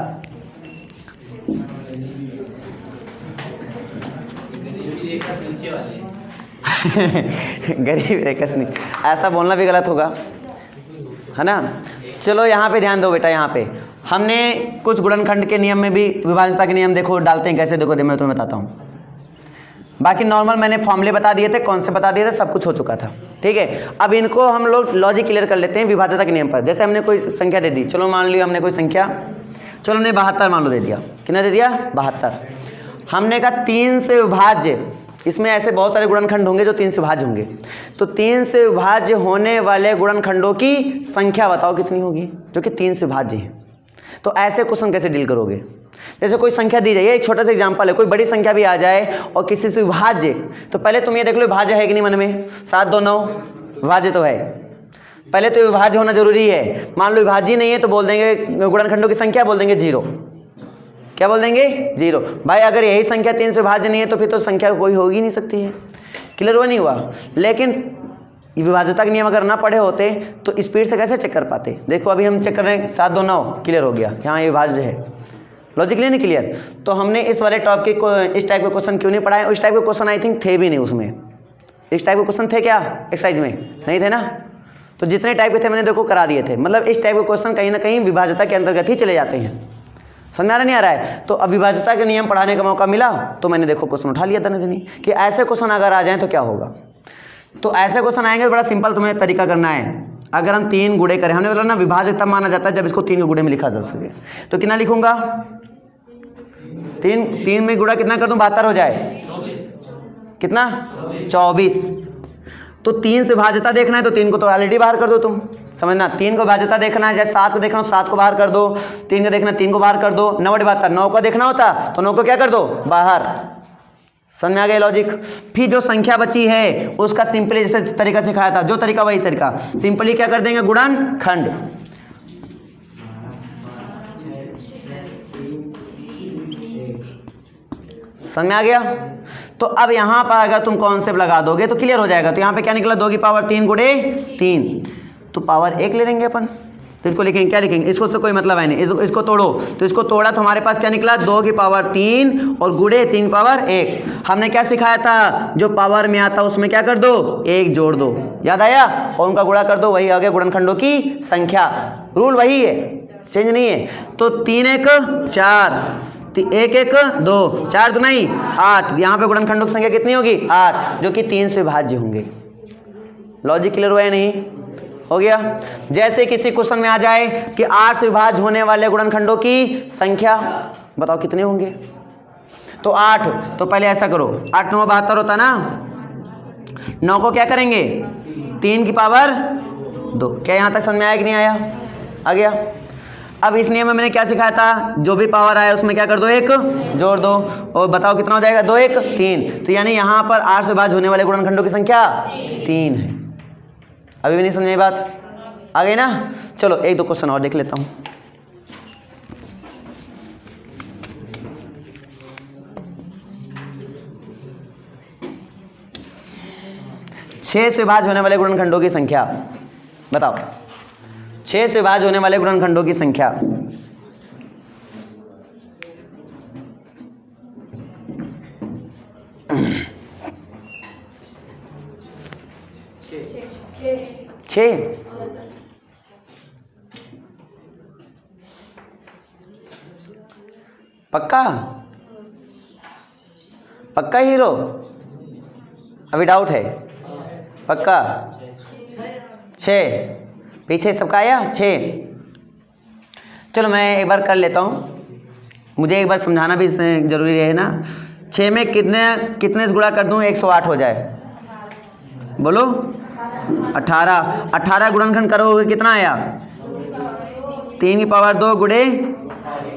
गरीब रेखा से नीचे, ऐसा बोलना भी गलत होगा, है ना? चलो यहाँ पे ध्यान दो बेटा। यहाँ पे हमने कुछ गुणनखंड के नियम में भी विभाज्यता के नियम देखो डालते हैं कैसे, देखो मैं तुम्हें बताता हूँ। बाकी नॉर्मल मैंने फॉर्मूले बता दिए थे, कौन से बता दिए थे, सब कुछ हो चुका था, ठीक है? अब इनको हम लोग लॉजिक क्लियर कर लेते हैं विभाज्यता के नियम पर। जैसे हमने कोई संख्या दे दी, चलो मान लिया हमने कोई संख्या, चलो हमने 72 मान लो दे दिया। कितना दे दिया? 72। हमने कहा 3 से विभाज्य, इसमें ऐसे बहुत सारे गुणनखंड होंगे जो 3 से विभाज्य होंगे, तो 3 से विभाज्य होने वाले गुणनखंडों की संख्या बताओ कितनी होगी जो कि 3 से विभाज्य है। तो ऐसे क्वेश्चन कैसे डील करोगे? जैसे कोई संख्या दी जाए, एक छोटा सा एग्जांपल है, कोई बड़ी संख्या भी आ जाए और किसी से विभाज्य, तो पहले तुम ये देख लो विभाज्य है कि नहीं मन में। 7 2 9 विभाज्य तो है, पहले तो विभाज्य होना जरूरी है। मान लो विभाज्य नहीं है तो बोल देंगे गुणनखंडों की संख्या, बोल देंगे 0, क्या बोल देंगे 0। भाई अगर यही संख्या 3 से विभाज्य नहीं है तो फिर तो संख्या कोई हो ही नहीं सकती है। क्लियर हुआ नहीं हुआ? लेकिन विभाज्यता के नियम अगर ना पढ़े होते तो स्पीड से कैसे चेक कर पाते? देखो अभी हम चेक कर रहे हैं 7 2 9 क्लियर हो गया, यहाँ ये विभाज्य है। लॉजिक नहीं क्लियर? तो हमने इस वाले टॉपिक को इस टाइप के क्वेश्चन क्यों नहीं पढ़ाए? उस टाइप के क्वेश्चन आई थिंक थे भी नहीं उसमें। इस टाइप के क्वेश्चन थे क्या एक्सरसाइज में? नहीं थे ना। तो जितने टाइप के थे मैंने देखो करा दिए थे। मतलब इस टाइप के क्वेश्चन कहीं ना कहीं विभाज्यता के अंतर्गत ही चले जाते हैं। समझ आ रहा नहीं आ रहा है? तो अब विभाज्यता के नियम पढ़ाने का मौका मिला तो मैंने देखो क्वेश्चन उठा लिया दने दनी कि ऐसे क्वेश्चन अगर आ जाएं तो क्या होगा। तो ऐसे क्वेश्चन आएंगे तो बड़ा सिंपल तुम्हें तरीका करना है। अगर हम 3 गुणे करें, हमने बोला ना विभाज्य तब माना जाता है जब इसको 3 के गुणे में लिखा जा सके। तो कितना लिखूंगा? 3 में गुणा कितना कर दूं 72 हो जाए? कितना? 24। तो 3 से भाज्यता देखना है तो 3 को तो ऑलरेडी बाहर कर दो तुम, समझना। 3 को भाज्यता देखना है, जैसे 7 को देखना हो 7 को बाहर कर दो, 3 को देखना 3 को बाहर कर दो, 9 72 9 को देखना होता तो 9 को क्या कर दो बाहर। समझ में आ गया लॉजिक? फिर जो संख्या बची है उसका सिंपली जैसे तरीका सिखाया था, जो तरीका वही तरीका, सिंपली क्या कर देंगे गुणनखंड। समझ में आ गया? तो अब यहां पर अगर तुम कॉन्सेप्ट लगा दोगे तो क्लियर हो जाएगा। तो यहां पे क्या निकला 2 की पावर 3 गुणे 3, तो पावर 1 ले लेंगे अपन। तो इसको लिखेंगे, क्या लिखेंगे? इसको से कोई मतलब है नहीं, इसको तोड़ो। तो इसको तोड़ा तो हमारे पास क्या निकला 2 की पावर 3 और गुणे 3 की पावर 1। हमने क्या सिखाया था? जो पावर में आता उसमें क्या कर दो 1 जोड़ दो, याद आया? और उनका गुणा कर दो, वही आ गया गुणनखंडों की संख्या। रूल वही है, चेंज नहीं है। तो 3 1 4, 1 1 2, 4 2 नहीं 8। यहाँ पे गुणनखंडों की संख्या कितनी होगी 8, जो कि 3 से विभाज्य होंगे। लॉजिक क्लियर हुआ है नहीं? हो गया। जैसे किसी क्वेश्चन में आ जाए कि 8 से विभाज्य होने वाले गुणनखंडों की संख्या बताओ कितने होंगे? तो 8, तो पहले ऐसा करो 8 9 72 होता ना। 9 को क्या करेंगे 3 की पावर 2। क्या यहाँ तक समझ में आया कि नहीं आया? आ गया। अब इस नियम में मैंने क्या सिखाया था? जो भी पावर आया उसमें क्या कर दो 1 जोड़ दो, और बताओ कितना हो जाएगा 2 1 3। तो यानी यहाँ पर 8 से विभाज्य होने वाले गुणनखंडों की संख्या 3 है। अभी भी नहीं समझ में बात? आ गई ना? चलो 1 2 क्वेश्चन और देख लेता हूँ। छह से विभाज्य होने वाले गुणनखंडों की संख्या बताओ। 6 से विभाज्य होने वाले गुणनखंडों की संख्या छः। पक्का? पक्का हीरो? अभी डाउट है? पक्का? 6 पीछे सबका आया 6। चलो मैं एक बार कर लेता हूँ, मुझे एक बार समझाना भी जरूरी है ना। 6 में कितने से गुणा कर दूँ 108 हो जाए? बोलो 18। 18 गुणनखंड करोगे कितना आया? 3 की पावर 2 गुणे,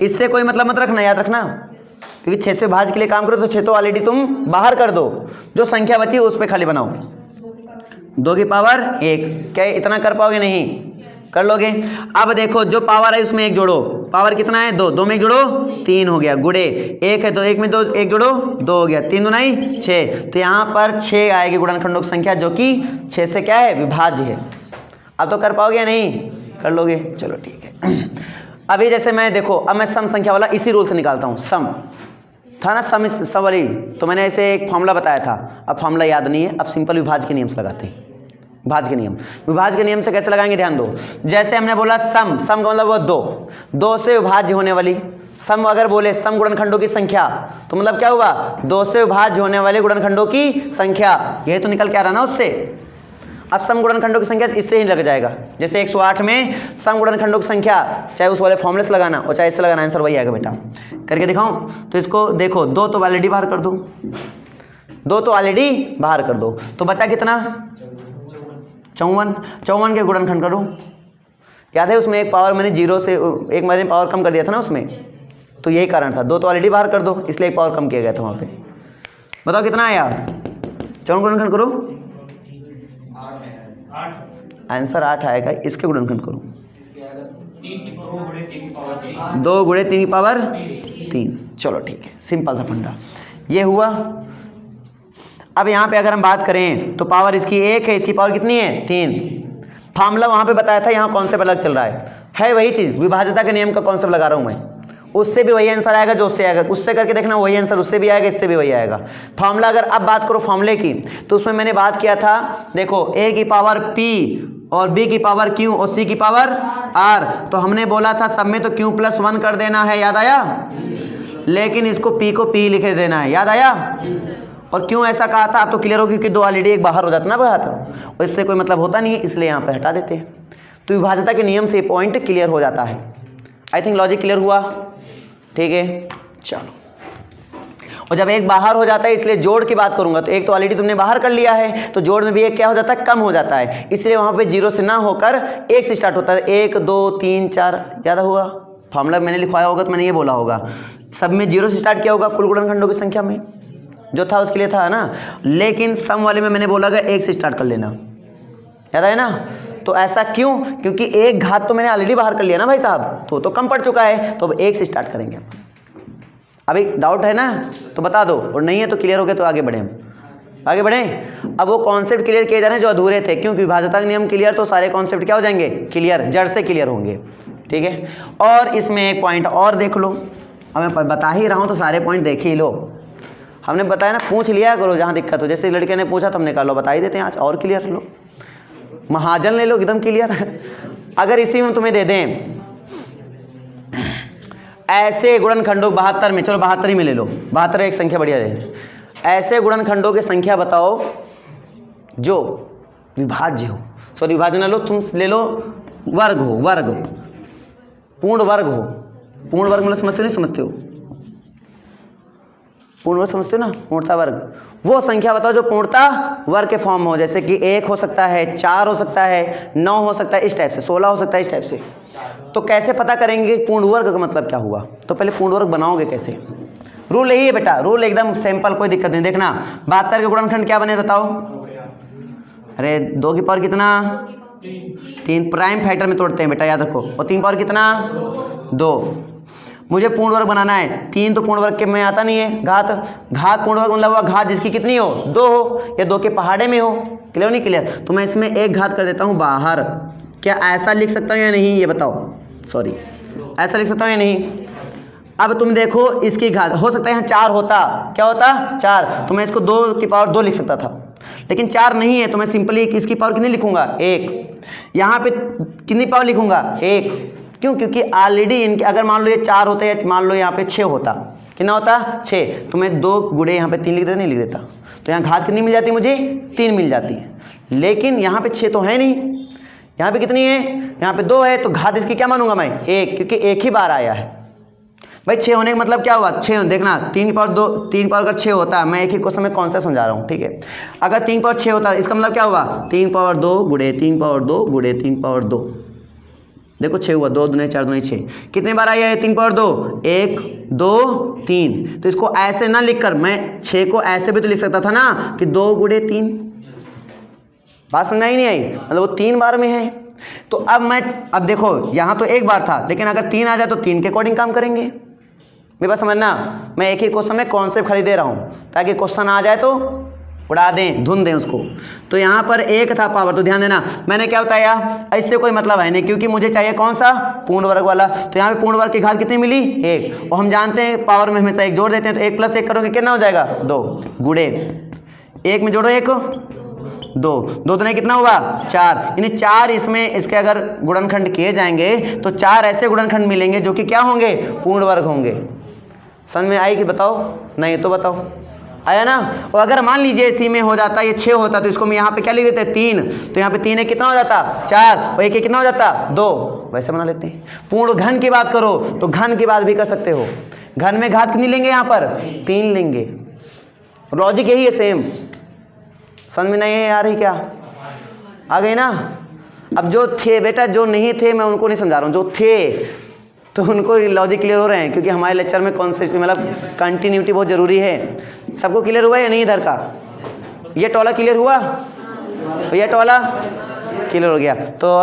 इससे कोई मतलब मत रखना, याद रखना, क्योंकि 6 से भाज्य के लिए काम करो तो 6 तो ऑलरेडी तुम बाहर कर दो, जो संख्या बची उस पर खाली बनाओ। 2 की पावर 1, क्या इतना कर पाओगे? नहीं कर लोगे। अब देखो जो पावर है उसमें 1 जोड़ो, पावर कितना है 2, 2 में 1 जोड़ो 3 हो गया, गुणे 1 है तो 1 में 2 1 जोड़ो 2 हो गया, 3 2 नहीं 6। तो यहाँ पर 6 आएगी गुणनखंडों की संख्या, जो कि 6 से क्या है विभाज्य है। अब तो कर पाओगे या नहीं? कर लोगे। चलो ठीक है। अभी जैसे मैं देखो, अब मैं सम संख्या वाला इसी रूल से निकालता हूँ। सम था ना, सम वाली, तो मैंने ऐसे एक फॉर्मूला बताया था, अब फॉर्मूला याद नहीं है, अब सिंपल विभाज्य के नियम से लगाते हैं। भाज्य के नियम, विभाज्य के नियम से कैसे लगाएंगे ध्यान दो। जैसे हमने बोला सम का मतलब वो 2 से विभाज्य होने वाली, सम अगर बोले सम गुणनखंडों की संख्या, तो मतलब क्या हुआ 2 से विभाज्य होने वाले गुणनखंडों की संख्या, यही तो निकल के आ रहा ना उससे। अब सम गुणनखंडों की संख्या इससे ही लग जाएगा। जैसे 108 में सम गुणनखंडों की संख्या, चाहे उस वाले फॉर्मूले से लगाना और चाहे इससे लगाना, आंसर वही आएगा बेटा। करके दिखाऊं? तो इसको देखो 2 तो ऑलरेडी बाहर कर दो, 2 तो ऑलरेडी बाहर कर दो, तो बचा कितना 54। 54 के गुणनखंड करो। याद है उसमें एक पावर मैंने 0 से एक मैंने पावर कम कर दिया था ना उसमें, तो यही कारण था। 2 तो ऑलरेडी बाहर कर दो, इसलिए एक पावर कम किया गया था वहाँ पे। बताओ कितना आया? 54 गुणनखंड करो, आंसर 8 आएगा। इसके गुणनखंड करो 2 गुणे 3 की पावर 3। चलो ठीक है, सिंपल सा फंडा ये हुआ। अब यहाँ पे अगर हम बात करें तो पावर इसकी 1 है, इसकी पावर कितनी है 3। फार्मूला वहाँ पे बताया था, यहाँ कॉन्सेप्ट अलग चल रहा है वही चीज़, विभाज्यता के नियम का कॉन्सेप्ट लगा रहा हूँ मैं। उससे भी वही आंसर आएगा जो उससे आएगा, उससे करके देखना वही आंसर उससे भी आएगा, इससे भी वही आएगा। फार्मूला अगर अब बात करो फार्मूले की, तो उसमें मैंने बात किया था, देखो a की पावर p और b की पावर q और c की पावर r, तो हमने बोला था सब में तो q+1 कर देना है, याद आया? लेकिन इसको p को p लिखे देना है, याद आया? और क्यों ऐसा कहा था? आप तो क्लियर हो, क्योंकि 2 ऑलरेडी एक बाहर हो जाता ना बात, और इससे कोई मतलब होता नहीं है, इसलिए यहाँ पे हटा देते हैं। तो विभाज्यता के नियम से पॉइंट क्लियर हो जाता है। आई थिंक लॉजिक क्लियर हुआ, ठीक है। चलो, और जब एक बाहर हो जाता है, इसलिए जोड़ की बात करूंगा, तो एक तो ऑलरेडी तुमने बाहर कर लिया है, तो जोड़ में भी एक क्या हो जाता है, कम हो जाता है, इसलिए वहां पे 0 से ना होकर 1 से स्टार्ट होता है। 1 2 3 4, याद हुआ? फॉर्मूला मैंने लिखवाया होगा तो मैंने ये बोला होगा, सब में 0 से स्टार्ट किया होगा कुल गुणनखंडों की संख्या में, जो था उसके लिए था ना। लेकिन सम वाले में मैंने बोला 1 से स्टार्ट कर लेना, याद है ना? तो ऐसा क्यों? क्योंकि एक घात तो मैंने ऑलरेडी बाहर कर लिया ना भाई साहब, तो कम पड़ चुका है, तो अब 1 से स्टार्ट करेंगे। अभी डाउट है ना तो बता दो, और नहीं है तो क्लियर हो गया तो आगे बढ़े, हम आगे बढ़ें। अब वो कॉन्सेप्ट क्लियर किए जा रहे हैं जो अधूरे थे, क्योंकि विभाज्यता का नियम क्लियर, तो सारे कॉन्सेप्ट क्या हो जाएंगे, क्लियर, जड़ से क्लियर होंगे, ठीक है। और इसमें एक पॉइंट और देख लो, अब मैं बता ही रहा हूँ तो सारे पॉइंट देख ही लो। हमने बताया ना, पूछ लिया करो जहाँ दिक्कत हो, जैसे लड़के ने पूछा तो हमने कहा लो बता ही देते हैं आज, और क्लियर लो, महाजन ले लो एकदम क्लियर। अगर इसी में तुम्हें दे दें ऐसे गुणनखंडों 72 में, चलो 72 में ले लो, 72 एक संख्या बढ़िया है, ऐसे गुणनखंडों की संख्या बताओ जो विभाज्य हो, सॉरी विभाज्य ना लो, तुम ले लो वर्ग हो, वर्ग पूर्ण वर्ग हो। पूर्ण वर्ग मतलब समझते हो नहीं समझते हो? पूर्ण वर्ग समझते हो ना, पूर्णता वर्ग, वो संख्या बताओ जो पूर्णता वर्ग के फॉर्म हो, जैसे कि 1 हो सकता है, 4 हो सकता है, 9 हो सकता है, इस टाइप से, 16 हो सकता है, इस टाइप से। तो कैसे पता करेंगे पूर्ण वर्ग का मतलब क्या हुआ? तो पहले पूर्ण वर्ग बनाओगे कैसे? रूल यही है बेटा, रूल एकदम सिंपल, कोई दिक्कत नहीं। देखना 72 के गुणनखंड क्या बने बताओ? अरे 2 की पावर कितना? 3, प्राइम फैक्टर में तोड़ते हैं बेटा, याद रखो। और 3 पावर कितना? 2। मुझे पूर्ण वर्ग बनाना है, 3 तो पूर्ण वर्ग के में आता नहीं है, घात, घात पूर्ण वर्ग मतलब घात जिसकी कितनी हो, 2 हो, या 2 के पहाड़े में हो, क्लियर नहीं क्लियर? तो मैं इसमें एक घात कर देता हूँ बाहर। क्या ऐसा लिख सकता हूँ या नहीं, ये बताओ? सॉरी, ऐसा लिख सकता हूँ या नहीं? अब तुम देखो इसकी घात, हो सकता है यहाँ 4 होता, क्या होता 4, तो मैं इसको 2 की पावर 2 लिख सकता था, लेकिन 4 नहीं है, तो मैं सिंपली इसकी पावर कितनी लिखूंगा, 1। यहाँ पे कितनी पावर लिखूंगा, 1। क्यों? क्योंकि ऑलरेडी इनके, अगर मान लो ये 4 होता है, मान लो यहाँ पे 6 होता, कितना होता 6, तो मैं 2 गुणे यहाँ पे 3 लिख देता, नहीं लिख देता, तो यहाँ घात कितनी मिल जाती मुझे, 3 मिल जाती है। लेकिन यहाँ पे 6 तो है नहीं, यहाँ पे कितनी है, यहाँ पे 2 है, तो घात इसकी क्या मानूंगा मैं, 1, क्योंकि एक ही बार आया है भाई। 6 होने का मतलब क्या हुआ, 6 देखना, 3 की पावर 2, 3 पावर अगर 6 होता है, मैं एक ही क्वेश्चन में कॉन्सेप्ट समझा रहा हूँ, ठीक है। अगर 3 पावर 6 होता है, इसका मतलब क्या हुआ, 3 पावर 2 गुणे 3 पावर 2 गुणे 3 पावर 2, देखो 6 हुआ, 2 दूने 4 दूने 6, कितने बार आया है 3 पावर 2, 1 2 3। तो इसको ऐसे ना लिखकर मैं 6 को ऐसे भी तो लिख सकता था ना, कि 2 गुणे 3, बात समझ आई नहीं आई, मतलब वो 3 बार में है। तो अब देखो यहाँ तो एक बार था, लेकिन अगर 3 आ जाए तो 3 के अकॉर्डिंग काम करेंगे। मेरे पास समझना, मैं एक ही क्वेश्चन में कॉन्सेप्ट खाली दे रहा हूँ, ताकि क्वेश्चन आ जाए तो उड़ा दें, धुन दें उसको। तो यहाँ पर 1 था पावर, तो ध्यान देना मैंने क्या बताया, इससे कोई मतलब है नहीं, क्योंकि मुझे चाहिए कौन सा, पूर्ण वर्ग वाला। तो यहाँ पे पूर्ण वर्ग की घात कितनी मिली, 1, और हम जानते हैं पावर में हमेशा 1 जोड़ देते हैं, तो 1 + 1 करोगे कितना हो जाएगा, 2 गुणे 1 में जोड़ो 1 2, 2 दूने कितना हुआ 4, यानी 4 इसमें इसके अगर गुणनखंड किए जाएंगे तो 4 ऐसे गुणनखंड मिलेंगे जो कि क्या होंगे, पूर्ण वर्ग होंगे। समझ में आई कि बताओ? नहीं तो बताओ, आया ना? और अगर मान लीजिए इसी में हो जाता, ये 6 होता, तो इसको मैं यहाँ पे क्या लिख देते, 3, तो यहाँ पे 3 है कितना हो जाता, 4, और 1 कितना हो जाता, 2, वैसे बना लेते हैं। पूर्ण घन की बात करो तो घन की बात भी कर सकते हो, घन में घात कितनी लेंगे, यहाँ पर 3 लेंगे। लॉजिक यही है सेम, समझ में नहीं आ रही क्या? आ गई ना? अब जो थे बेटा, जो नहीं थे मैं उनको नहीं समझा रहा हूँ, जो थे तो उनको लॉजिक क्लियर हो रहे हैं, क्योंकि हमारे लेक्चर में कॉन्सेप्ट मतलब कंटिन्यूटी बहुत जरूरी है। सबको क्लियर हुआ या नहीं इधर का? ये टोला क्लियर हुआ, ये टोला क्लियर हो गया तो